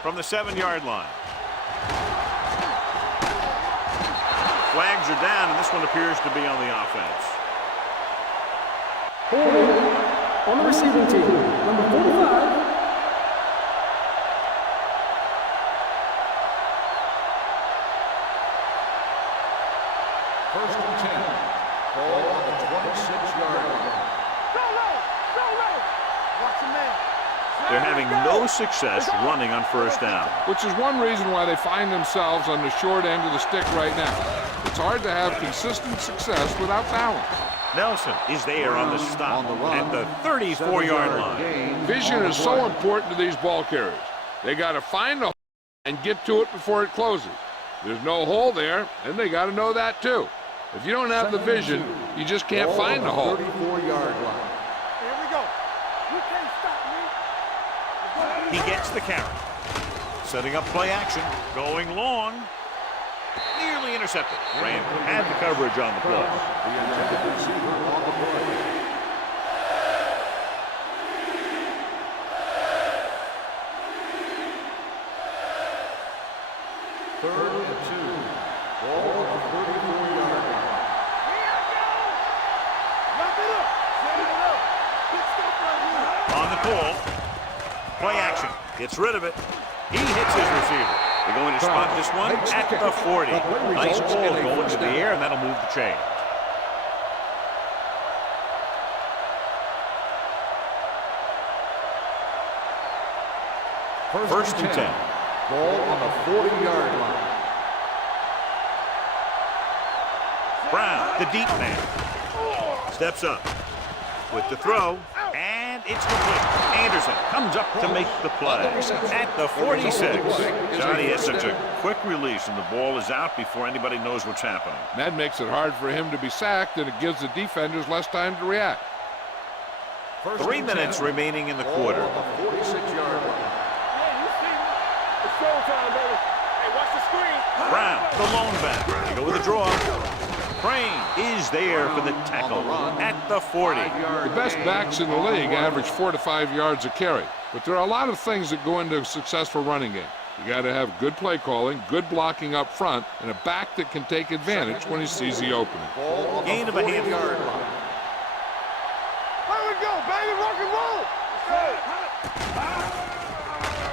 From the 7-yard line. Flags are down, and this one appears to be on the offense. On the receiving team, number 45. First and 10. Ball on the 26-yard line. Go low. Go low. Watch your man. They're having no success running on first down. Which is one reason why they find themselves on the short end of the stick right now. It's hard to have consistent success without balance. Nelson is there on the stop at the 34-yard line. Vision is so important to these ball carriers. They got to find the hole and get to it before it closes. There's no hole there, and they got to know that too. If you don't have the vision, you just can't find the hole. 34-yard line. Here we go. You can't stop me. He gets the carry. Setting up play action. Going long. Nearly intercepted. Ram had the coverage on the play. The intended receiver on the play. Third and 2. Ball on the 34-yard line. Wrap it up. Set it up. Good stuff right here. On the call. Play action. Gets rid of it. He hits his receiver. They're going to spot this one at the 40. Nice ball going to the air, and that'll move the chain. First and 10. Ball on the 40-yard line. Brown, the deep man, steps up with the throw, and it's complete. Anderson comes up to make the play at the 46. Johnny has such a quick release, and the ball is out before anybody knows what's happening. That makes it hard for him to be sacked, and it gives the defenders less time to react. 3 minutes remaining in the quarter. On the 46-yard line. Yeah, you see me. It's showtime, baby. Hey, watch the screen. Brown, the lone back. They go with a draw. Crane is there for the tackle at the 40. The best backs in the league average 4 to 5 yards a carry, but there are a lot of things that go into a successful running game. You got to have good play calling, good blocking up front, and a back that can take advantage when he sees the opening. Gain of a handful. Here we go, baby. Rock and roll.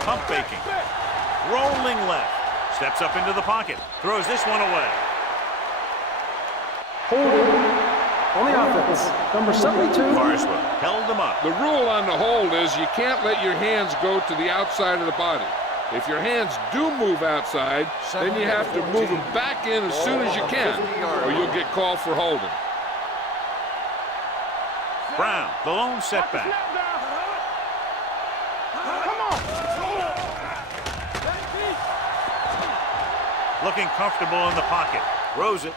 Pump faking. Rolling left. Steps up into the pocket. Throws this one away. Holding on the offense, number 72. Carswell held him up. The rule on the hold is you can't let your hands go to the outside of the body. If your hands do move outside, then you have to move them back in as soon as you can, or you'll get called for holding. Brown, the lone setback. Come on. Looking comfortable in the pocket. Throws it.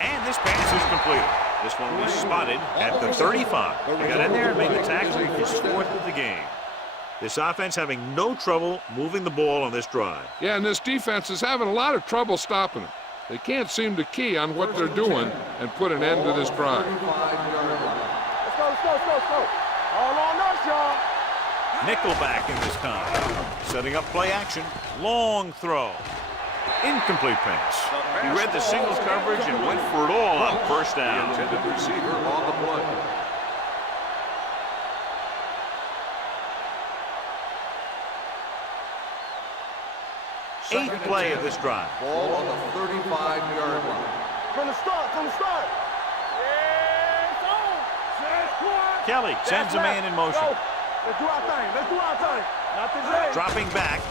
And this pass is completed. This one was spotted at the 35. They got in there and made the tackle. His 4th of the game. This offense having no trouble moving the ball on this drive. Yeah, and this defense is having a lot of trouble stopping them. They can't seem to key on what they're doing and put an end to this drive. Let's go. All on us, y'all. Nickelback in this time. Setting up play action. Long throw. Incomplete pass. He read the singles coverage and went for it all on first down. The intended receiver on the play. Eighth play of this drive. Ball on the 35-yard line. From the start. Yeah, it's on. Kelly sends a man in motion. Go. Let's do our thing. Not today. Dropping back.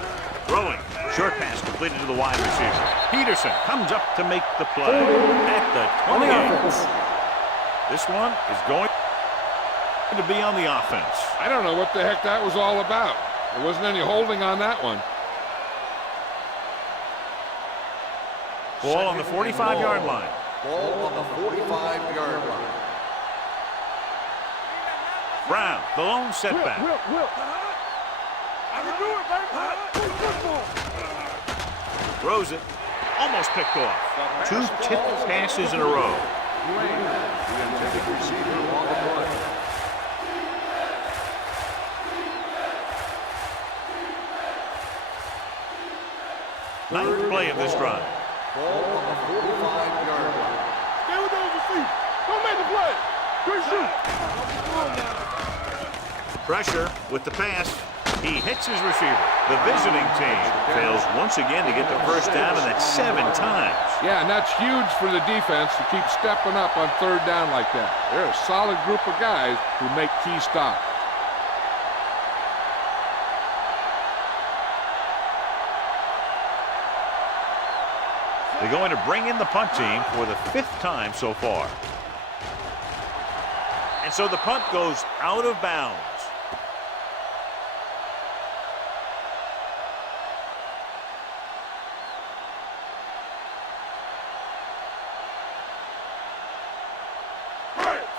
Throwing. Short pass completed to the wide receiver. Peterson comes up to make the play at the On the 28. offense, This one is going to be on the offense. I don't know what the heck that was all about. There wasn't any holding on that one. Ball on the 45-yard line. Ball on the 45-yard line. Brown, the lone setback. Whip. I can do it, baby. Football. Throws it. Almost picked off. 2 tipped passes in a row. The intended receiver on the play. Ninth play of this drive. Ball on the 45-yard line. Stay with those receivers. Don't make the play. Good shoot. Pressure with the pass. He hits his receiver. The visiting team fails once again to get the first down, and that's 7 times. Yeah, and that's huge for the defense to keep stepping up on third down like that. They're a solid group of guys who make key stops. They're going to bring in the punt team for the 5th time so far. And so the punt goes out of bounds.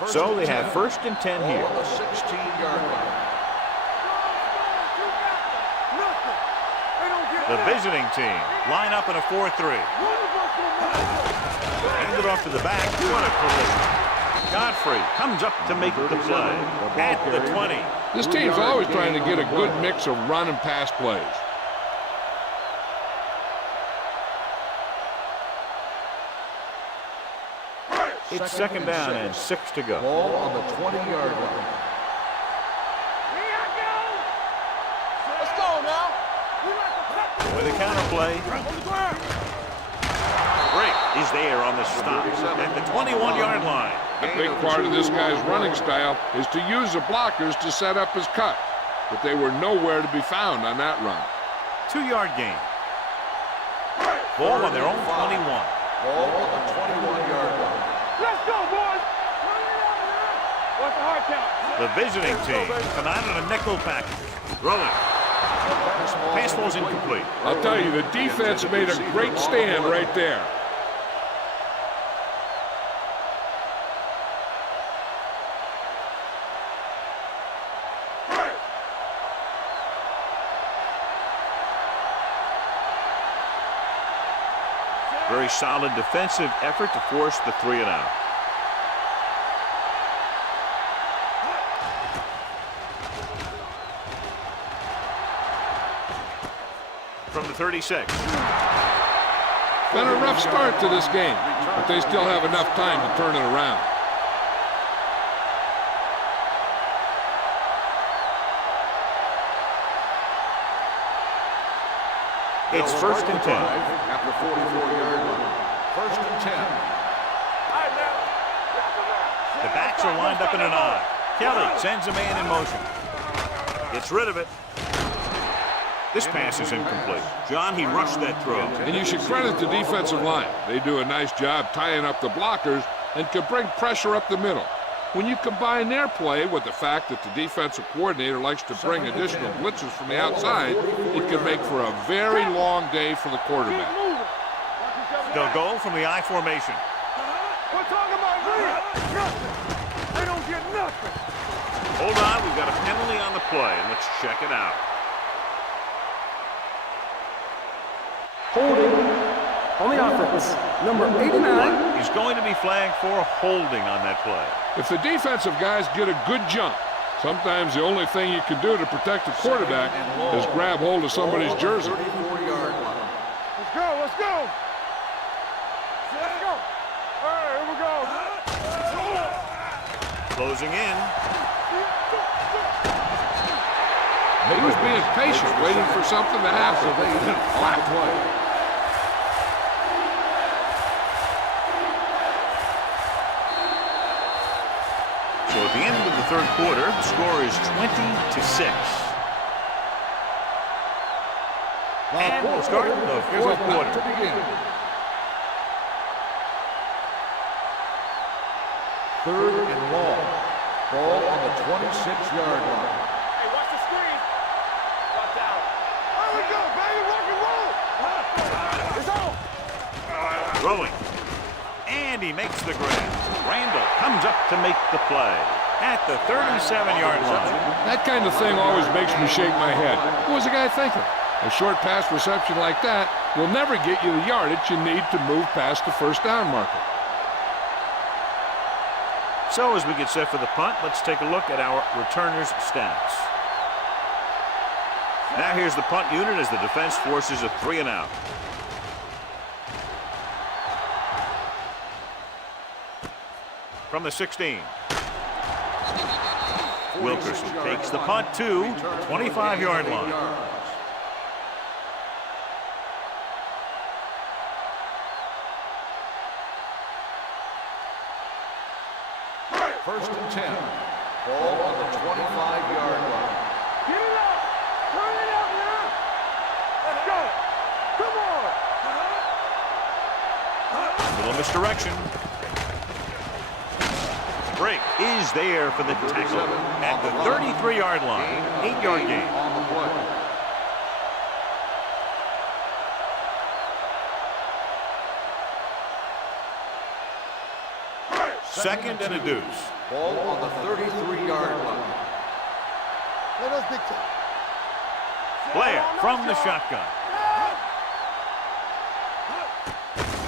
So they have 1st and 10 here. On the 16-yard line. The visiting team line up in a 4-3. Hand it off to the back. What a collision. Godfrey comes up to make the play at the 20. This team's always trying to get a good mix of run and pass plays. It's 2nd down and 6 to go. Ball on the 20-yard line. Let's go now. With a counter play. Break is there on the stop at the 21-yard line. A big part of this guy's running style is to use the blockers to set up his cut, but they were nowhere to be found on that run. 2-yard gain. Ball on their own 21. Ball on the 21-yard line. Let's go, boys. What's the hard count? The visiting team come out in a nickel package. Rolling. Pass ball's incomplete. I'll tell you, the defense made a great stand right there. Very solid defensive effort to force the 3-and-out. From the 36. Been a rough start to this game, but they still have enough time to turn it around. It's 1st and 10. At the 44-yard line. 1st and 10. The backs are lined up in an I. Kelly sends a man in motion. Gets rid of it. This pass is incomplete. John, he rushed that throw. And you should credit the defensive line. They do a nice job tying up the blockers and can bring pressure up the middle. When you combine their play with the fact that the defensive coordinator likes to bring additional blitzes from the outside, it can make for a very long day for the quarterback. They'll go from the I formation. We're talking about nothing. They don't get nothing. Hold on, we've got a penalty on the play, and let's check it out. Holding on the offense. Number 89. He's going to be flagged for holding on that play. If the defensive guys get a good jump, sometimes the only thing you can do to protect the quarterback is grab hold of somebody's jersey. 34-yard line. Let's go, let's go. Let's go. All right, here we go. Closing in. He was being patient, waiting for something to happen. On the play. So at the end of the 3rd quarter, the score is 20-6. And we'll start the 4th quarter. To begin. 3rd and long. Ball on the 26-yard line. Hey, watch the screen. Watch out. There we go, baby. Rock and roll. It's on. Rolling. And he makes the grab. Randall comes up to make the play at the 37-yard line. That kind of thing always makes me shake my head. What was the guy thinking? A short pass reception like that will never get you the yardage you need to move past the 1st down marker. So as we get set for the punt, let's take a look at our returners' stats. Now here's the punt unit as the defense forces a 3-and-out. From the 16. Wilkerson takes the punt to 25-yard line. First and 10. Ball on the 25-yard line. Get it up! Turn it up now! Let's go! Come on! Little misdirection. Break is there for the tackle at the 33-yard line. 8-yard gain. On the play. Second and a deuce. Ball on the 33-yard line. Let us dictate. Blair from the shotgun.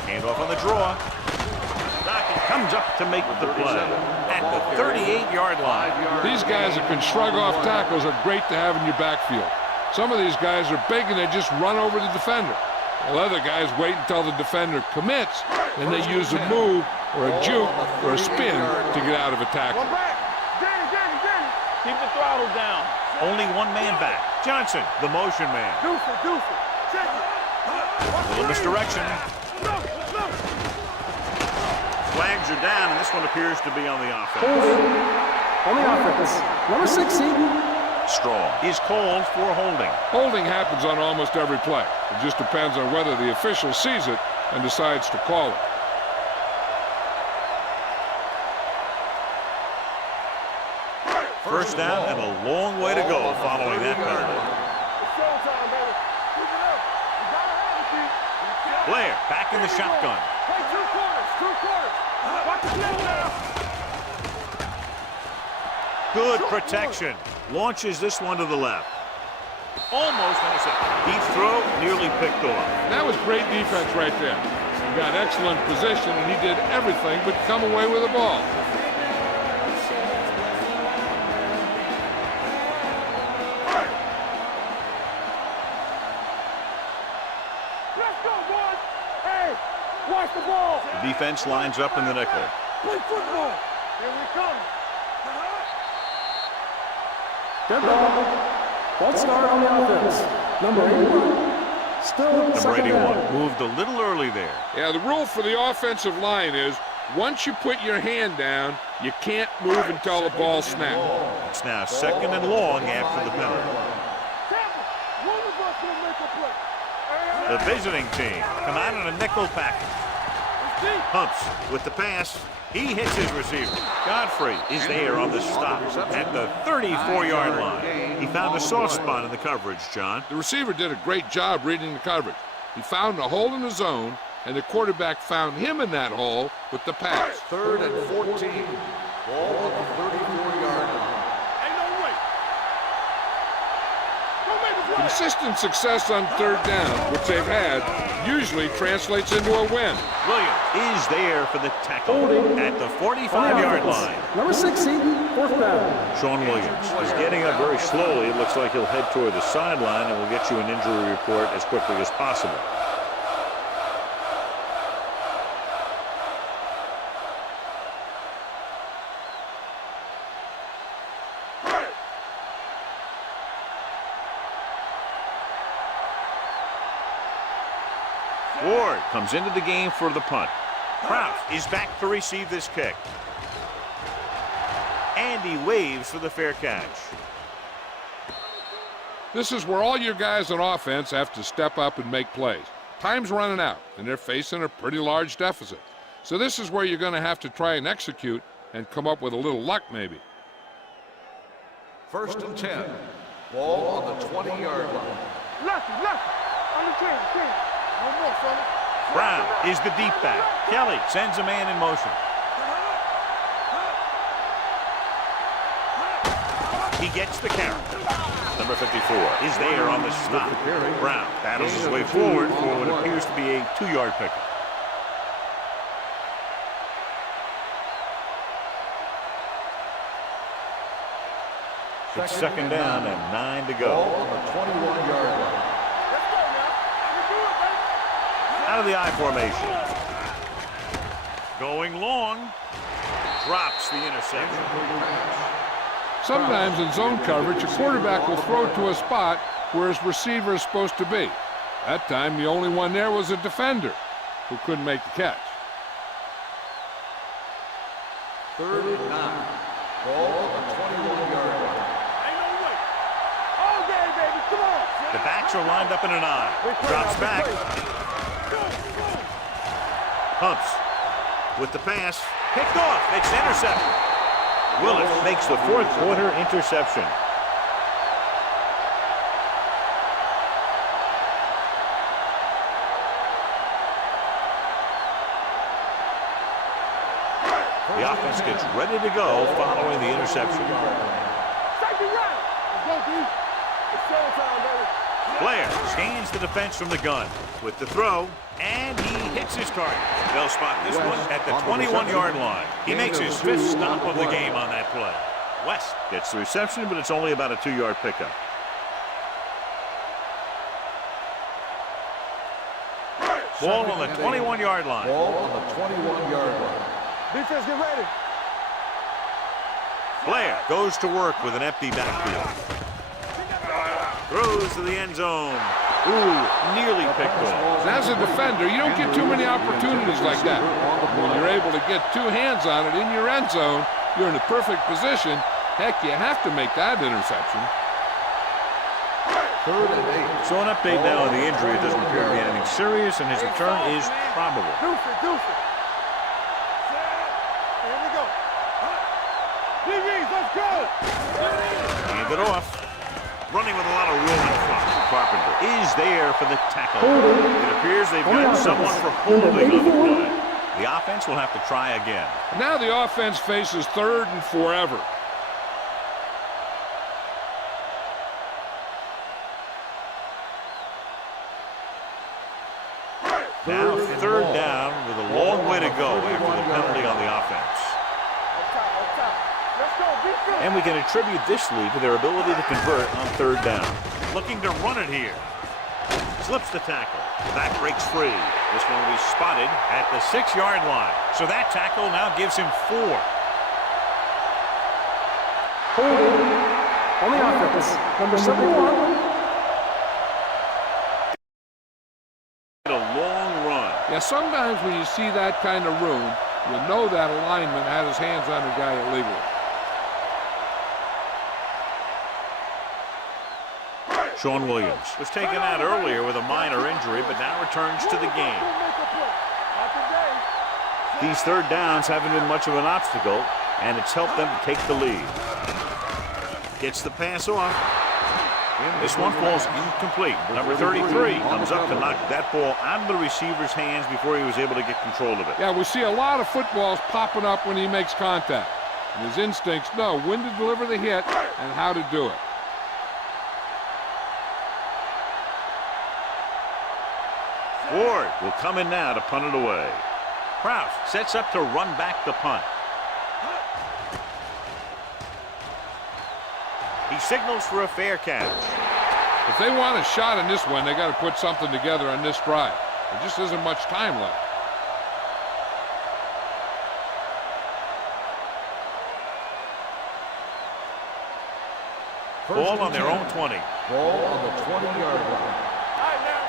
Handoff on the draw. Dockett comes up to make the play at the 38-yard line. These guys that can shrug off tackles are great to have in your backfield. Some of these guys are big and they just run over the defender. While other guys wait until the defender commits, and they use a move or a juke or a spin to get out of a tackle. One back! Danny! Keep the throttle down. Only one man back. Johnson, the motion man. Deuce it. Check it. Little misdirection. No. Flags are down, and this one appears to be on the offense. On the offense. Number 60. Strong is called for holding. Holding happens on almost every play. It just depends on whether the official sees it and decides to call it. First down and a long way to go following that penalty. It's showtime, baby. Keep it up. You gotta have it, Pete. Blair back in the shotgun. Hey, two quarters. Watch the play now. Good protection. Launches this one to the left. Almost intercepted. Deep throw, nearly picked off. That was great defense right there. He got excellent position, and he did everything but come away with the ball. Let's go, boys. Hey, watch the ball. The defense lines up in the nickel. Play football. Here we come. Dead ball. False start on the offense. Number 81. Still Number second 81 down. moved a little early there. Yeah, the rule for the offensive line is once you put your hand down, you can't move until the ball snaps. It's now second and long after the penalty. Tampa, one of us will make a play. The visiting team come out in a nickel package. It's deep. Humps with the pass. He hits his receiver. Godfrey is there on the stop at the 34-yard line. He found a soft spot in the coverage, John. The receiver did a great job reading the coverage. He found a hole in the zone, and the quarterback found him in that hole with the pass. Third and 14. Ball on the 34-yard line. Ain't no way. Don't make us wait. Consistent success on third down, which they've had, usually translates into a win. Williams is there for the tackle Holding. at the On the 45-yard offense. line. Number 60. Fourth down. Sean Williams. He's getting up very slowly. It looks like he'll head toward the sideline, and we'll get you an injury report as quickly as possible. Ward comes into the game for the punt. Kraft is back to receive this kick. And he waves for the fair catch. This is where all your guys on offense have to step up and make plays. Time's running out, and they're facing a pretty large deficit. So this is where you're going to have to try and execute and come up with a little luck maybe. First and 10. Ball on the 20-yard line. Lucky. On the 10. No more, fella. Brown is the deep back. Kelly sends a man in motion. He gets the carry. Number 54 is there on the stop. Brown battles his way forward for what appears to be a 2-yard pickup. It's second down and 9 to Ball go. on the 21-yard line. Let's go now. I can do it, baby. Out of the I formation. Going long. Drops the interception. Sometimes in zone coverage, a quarterback will throw to a spot where his receiver is supposed to be. That time, the only one there was a defender who couldn't make the catch. 3rd and 9. Ball on the 21-yard line. Ain't no way. All day, baby. Come on. The backs are lined up in an I. Drops back. Pumps. With the pass. Picked off. It's intercepted. Willis makes the fourth quarter interception. The offense gets ready to go following the interception. Safety right. Let's go, D. It's showtime, baby. Blair scans the defense from the gun with the throw, and he hits his target. They'll spot this one at the 21-yard line. He makes his 5th stop of the game on that play. West gets the reception, but it's only about a 2-yard pickup. Ball on the 21-yard line. Ball on the 21-yard line. Defense, get ready. Blair goes to work with an empty backfield. Throws to the end zone. Ooh, nearly picked off. As a defender, you don't get too many opportunities like that. When you're able to get 2 hands on it in your end zone, you're in a perfect position. Heck, you have to make that interception. 3rd and 8. So an update now on the injury. It doesn't appear to be anything serious, and his return is probable. Deuce it. Here we go. DBs, let's go. Hand it off. Running with a lot of room in front. Carpenter is there for the tackle. It appears they've got someone for holding on the play. The offense will have to try again. Now the offense faces 3rd and forever. Now 3rd down with a long way to go after the penalty on the offense. Let's go, defense. And we can attribute this lead to their ability to convert on 3rd down. Looking to run it here. Slips the tackle. The back breaks free. This one will be spotted at the 6-yard line. So that tackle now gives him 4. Holding on the offense. Number 71. A long run. Yeah, sometimes when you see that kind of room, you know that lineman had his hands on the guy illegally. Sean Williams was taken out earlier with a minor injury, but now returns to the game. These 3rd downs haven't been much of an obstacle, and it's helped them to take the lead. Gets the pass off. This one falls incomplete. Number 33 comes up to knock that ball out of the receiver's hands before he was able to get control of it. Yeah, we see a lot of footballs popping up when he makes contact. And his instincts know when to deliver the hit and how to do it. Ward will come in now to punt it away. Kraus sets up to run back the punt. He signals for a fair catch. If they want a shot in this one, they got to put something together on this drive. There just isn't much time left. Ball on their own 20. Ball on the 20-yard line. All right, now.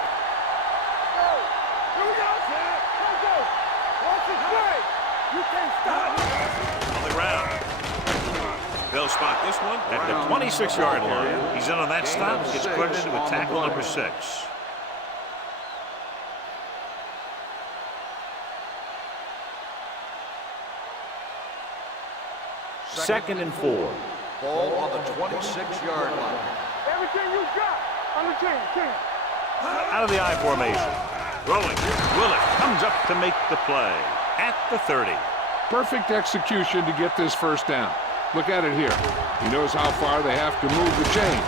Go. Here we go. Let's go. Watch this play. You can't stop. On the ground. They'll spot this one at the 26-yard line. He's in on that stop. Gets credited with tackle number 6. Second and 4. Ball on the 26-yard line. Everything you got on the team. Out of the I formation. Rolling. Willis comes up to make the play at the 30. Perfect execution to get this 1st down. Look at it here. He knows how far they have to move the chain.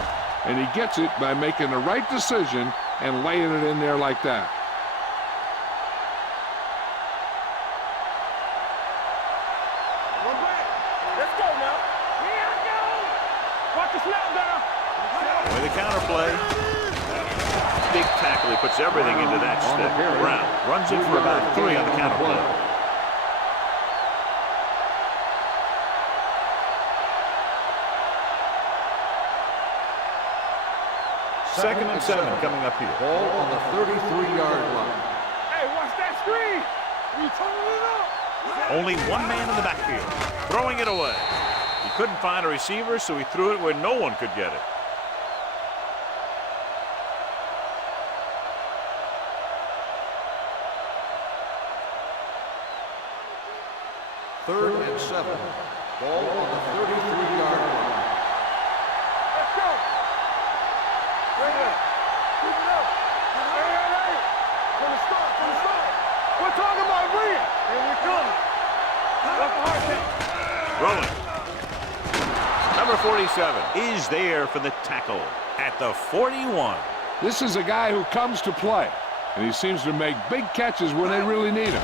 And he gets it by making the right decision and laying it in there like that. One back. Let's go now. Here we go. Watch the snap down. With the counterplay. Big tackle. He puts everything into that stick. Brown runs it for about 3 on the counterplay. Second and 7 coming up here. Ball on the 33-yard line. Hey, watch that screen. You turning it up. Only one man in the backfield, throwing it away. He couldn't find a receiver, so he threw it where no one could get it. Third and 7. Ball on the 33-yard line. Let's go. Bring it up. Keep it up. Hey. From the start. We're talking about bring it. Here we come. That's the hard thing. Rolling. Number 47 is there for the tackle at the 41. This is a guy who comes to play, and he seems to make big catches when they really need him.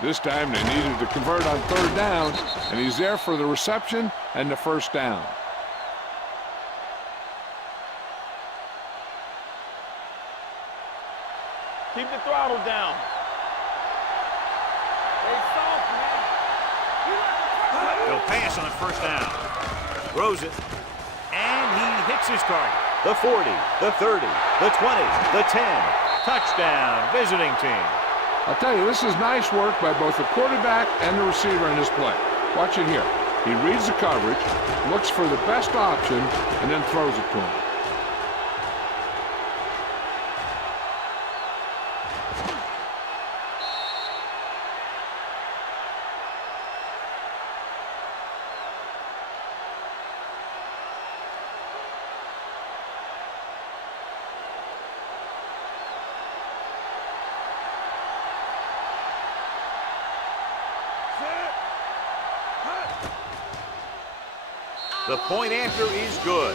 This time they needed to convert on third down, and he's there for the reception and the first down. Keep the throttle down. Stay soft, man. He'll pass on first down. Throws it. And he hits his target. The 40, the 30, the 20, the 10. Touchdown, visiting team. I'll tell you, this is nice work by both the quarterback and the receiver in this play. Watch it here. He reads the coverage, looks for the best option, and then throws it to him. The point after is good.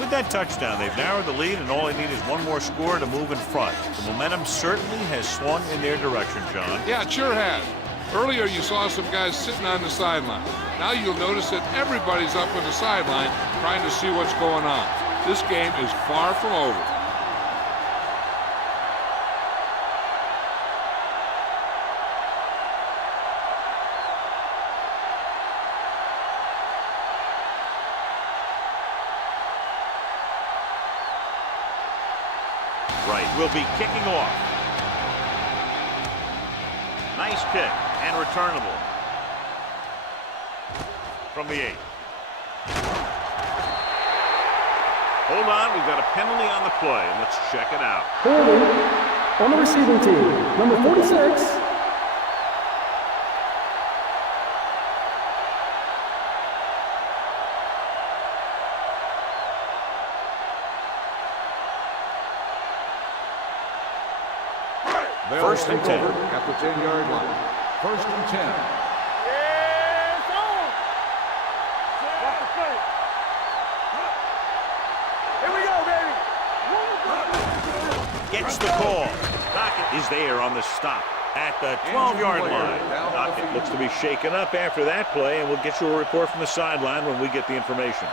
With that touchdown, they've narrowed the lead, and all they need is one more score to move in front. The momentum certainly has swung in their direction, John. Yeah, it sure has. Earlier, you saw some guys sitting on the sideline. Now you'll notice that everybody's up on the sideline trying to see what's going on. This game is far from over. Right, will be kicking off. Nice kick and returnable from the 8. Hold on, we've got a penalty on the play, and let's check it out. Holding on the receiving team, number 46. First and 10 at the 10-yard line. First and 10. Yeah, it's on. Watch the play. Here we go, baby. Gets the call. Dockett is there on the stop at the 12-yard line. Dockett looks to be shaken up after that play, and we'll get you a report from the sideline when we get the information.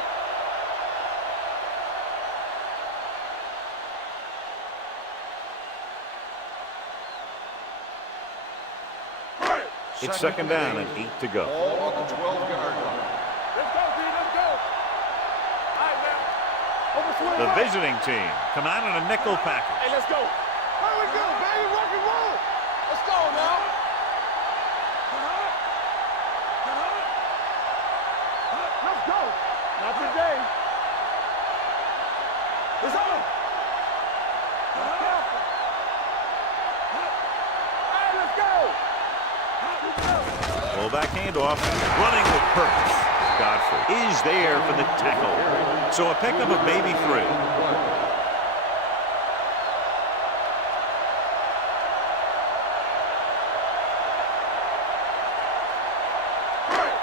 It's second down and 8 to go. Ball on the 12-yard line. Let's go, B. Let's go. All right, now. Over swing. The visiting team come out in a nickel package. Hey, let's go. Here we go, baby. Rock and roll. Let's go now. Let's go. Not today. It's on. Hey, let's go. Fullback handoff, running with purpose. Godfrey is there for the tackle. So a pickup of maybe 3.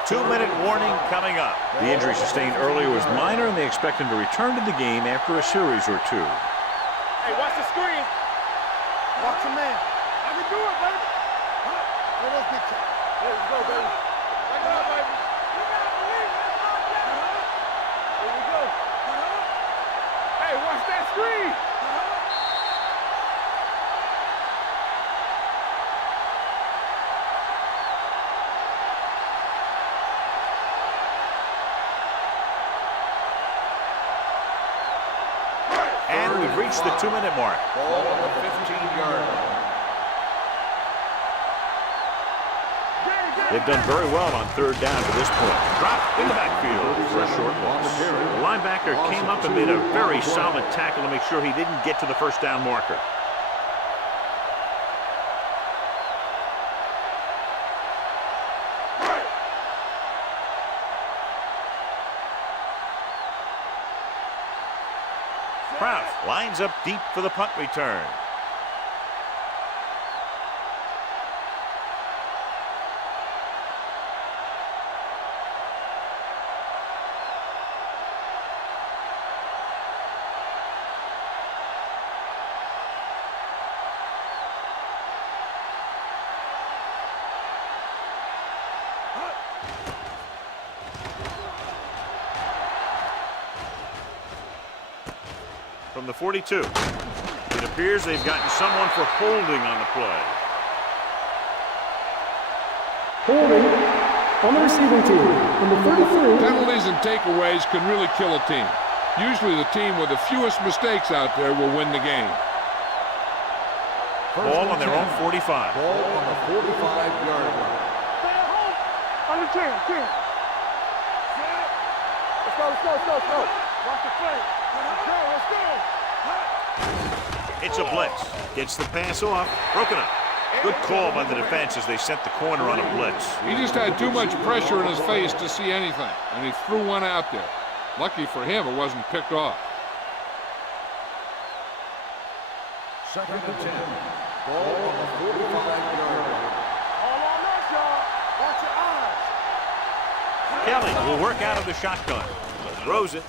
2-minute warning coming up. The injury sustained earlier was minor, and they expect him to return to the game after a series or 2. Hey, watch the screen. Watch the man. I can do it, baby. Let's get you. Let's go, baby. Back it up, baby. You gotta believe it. Here we go. Hey, watch that screen. And we've reached the 2-minute mark. Ball on the 15-yard line. They've done very well on 3rd down to this point. Drop in the backfield for a short loss. The linebacker came up and made a very solid tackle to make sure he didn't get to the 1st down marker. Kraft lines up deep for the punt return. From the 42. It appears they've gotten someone for holding on the play. Holding on the receiving team. Number 33. Penalties and takeaways can really kill a team. Usually the team with the fewest mistakes out there will win the game. Ball on their own 45. Ball on the 45-yard line. Stay at home. On the 10. Let's go. Watch the play. Let's go. It's a blitz. Gets the pass off. Broken up. Good call by the defense as they sent the corner on a blitz. He just had too much pressure in his face to see anything, and he threw one out there. Lucky for him, it wasn't picked off. 2nd and 10. Ball on the 45-yard line. All on us, y'all. Watch your eyes. Kelly will work out of the shotgun. Throws it.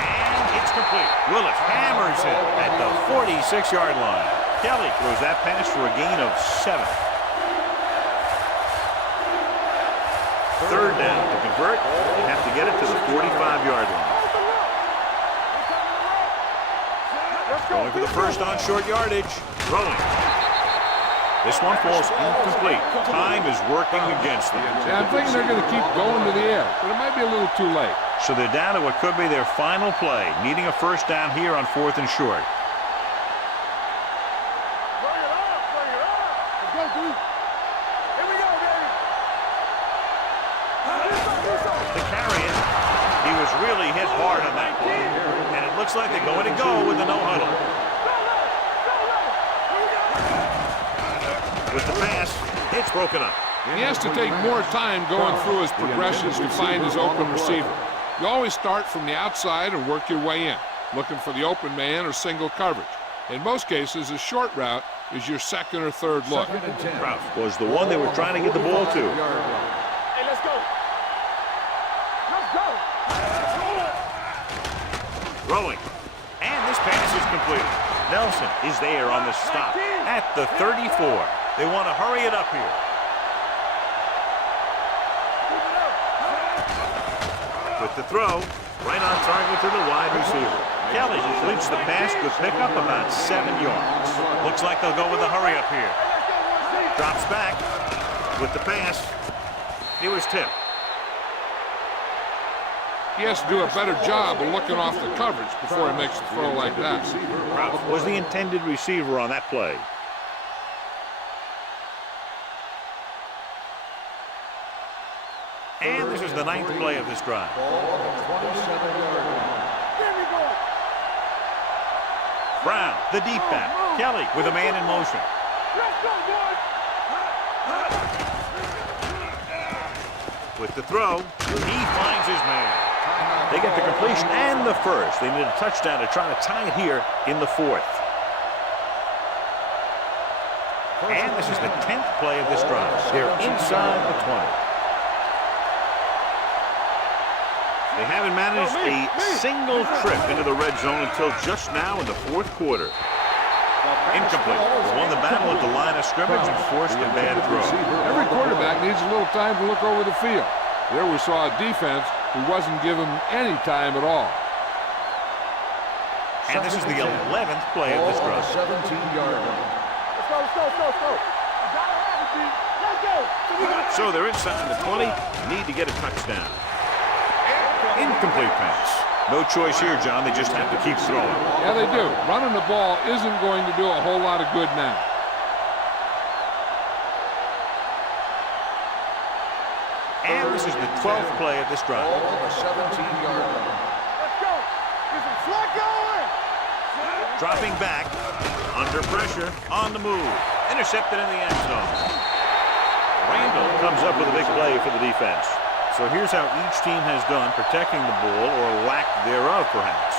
And it's complete. Willis hammers it at the 46-yard line. Kelly throws that pass for a gain of 7. 3rd down. To convert, they have to get it to the 45-yard line. Going for the first on short yardage. Throwing. This one falls incomplete. Time is working against them. Yeah, I'm thinking they're going to keep going to the air, but it might be a little too late. So they're down to what could be their final play, needing a 1st down here on 4th and short. Bring it up. Let's go, dude. Here we go, baby. To carry it, he was really hit hard on that play. And it looks like they're going to go with the no huddle. With the pass, it's broken up. He has to take more time going through his progressions to find his open receiver. You always start from the outside and work your way in, looking for the open man or single coverage. In most cases, a short route is your 2nd or 3rd look. Kraft was the one they were trying to get the ball to. Hey, let's go. Throwing. And this pass is completed. Nelson is there on the stop at the 34. They want to hurry it up here. With the throw, right on target to the wide receiver. Kelly completes the pass with pickup about 7 yards. Looks like they'll go with a hurry up here. Drops back with the pass. It was tipped. He has to do a better job of looking off the coverage before he makes a throw like that. Kraft was the intended receiver on that play. And this is the 9th play of this drive. Brown, the deep back. Kelly with a man in motion. Let's go, boys. With the throw, he finds his man. They get the completion and the 1st. They need a touchdown to try to tie it here in the 4th. And this is the 10th play of this drive. They're inside the 20. They haven't managed a single trip into the red zone until just now in the 4th quarter. Incomplete. They won the battle at the line of scrimmage and forced a bad throw. Every quarterback needs a little time to look over the field. There we saw a defense who wasn't given any time at all. And this is the 11th play of this drive. 17-yard line. Let's go. Let's go. So they're inside the 20. Need to get a touchdown. Incomplete pass. No choice here, John. They just have to keep throwing. Yeah, they do. Running the ball isn't going to do a whole lot of good now. And this is the 12th play of this drive. Ball on the 17-yard line. Let's go. Get some slack going. Dropping back, under pressure, on the move. Intercepted in the end zone. Randall comes up with a big play for the defense. So here's how each team has done protecting the ball, or lack thereof, perhaps.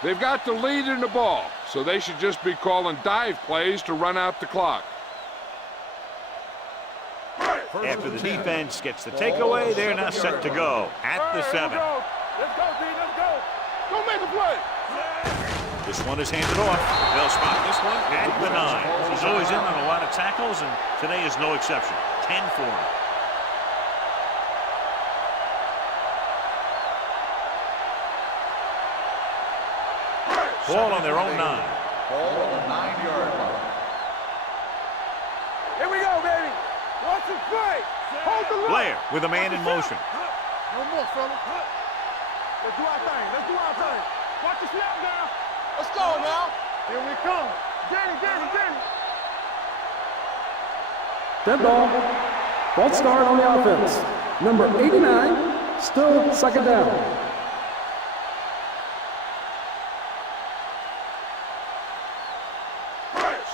They've got the lead in the ball, so they should just be calling dive plays to run out the clock. After the defense gets the takeaway, they're now set to go at the 7. Let's go, D. Let's go. Go make a play. This one is handed off. They'll spot this one at the 9. He's always in on a lot of tackles, and today is no exception. 10 for him. Ball on their own 9. Ball on the 9-yard line. Here we go, baby. Watch the play. Hold the look. Blair with a man in motion. No more, fella. Let's do our thing. Let's do our thing. Watch the snap now. Let's go now. Here we come. Get it. Dead ball. False start on the offense. Number 89, still second down.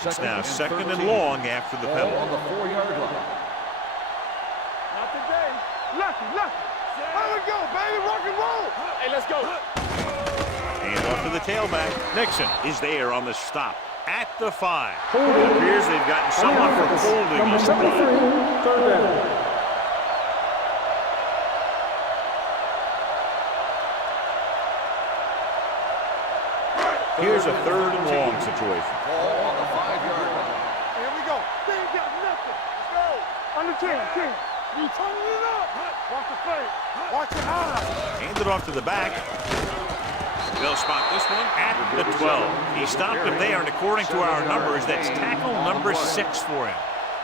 It's now second and long after the Ball on penalty. the 4-yard line. Not today. Lucky. Here we go, baby. Rock and roll. Hey, let's go. And off to the tailback. Nixon is there on the stop at the 5. Holding. It appears they've gotten On someone the for offense. holding Number on the 73, play. third down. Here's a third and long situation. Ball on the 5-yard line. Here we go. They ain't got nothing. Let's go. On the 10. You turning it up. Watch the play. Watch your eyes. Handed off to the back. They'll spot this one at the 12. He stopped him there, and according to our numbers, that's tackle number 6 for him.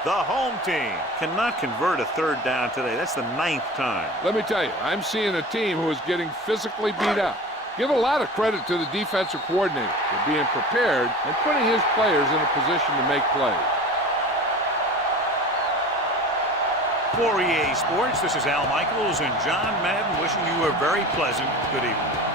The home team cannot convert a third down today. That's the 9th time. Let me tell you, I'm seeing a team who is getting physically beat up. Give a lot of credit to the defensive coordinator for being prepared and putting his players in a position to make plays. For EA Sports, this is Al Michaels and John Madden wishing you a very pleasant good evening.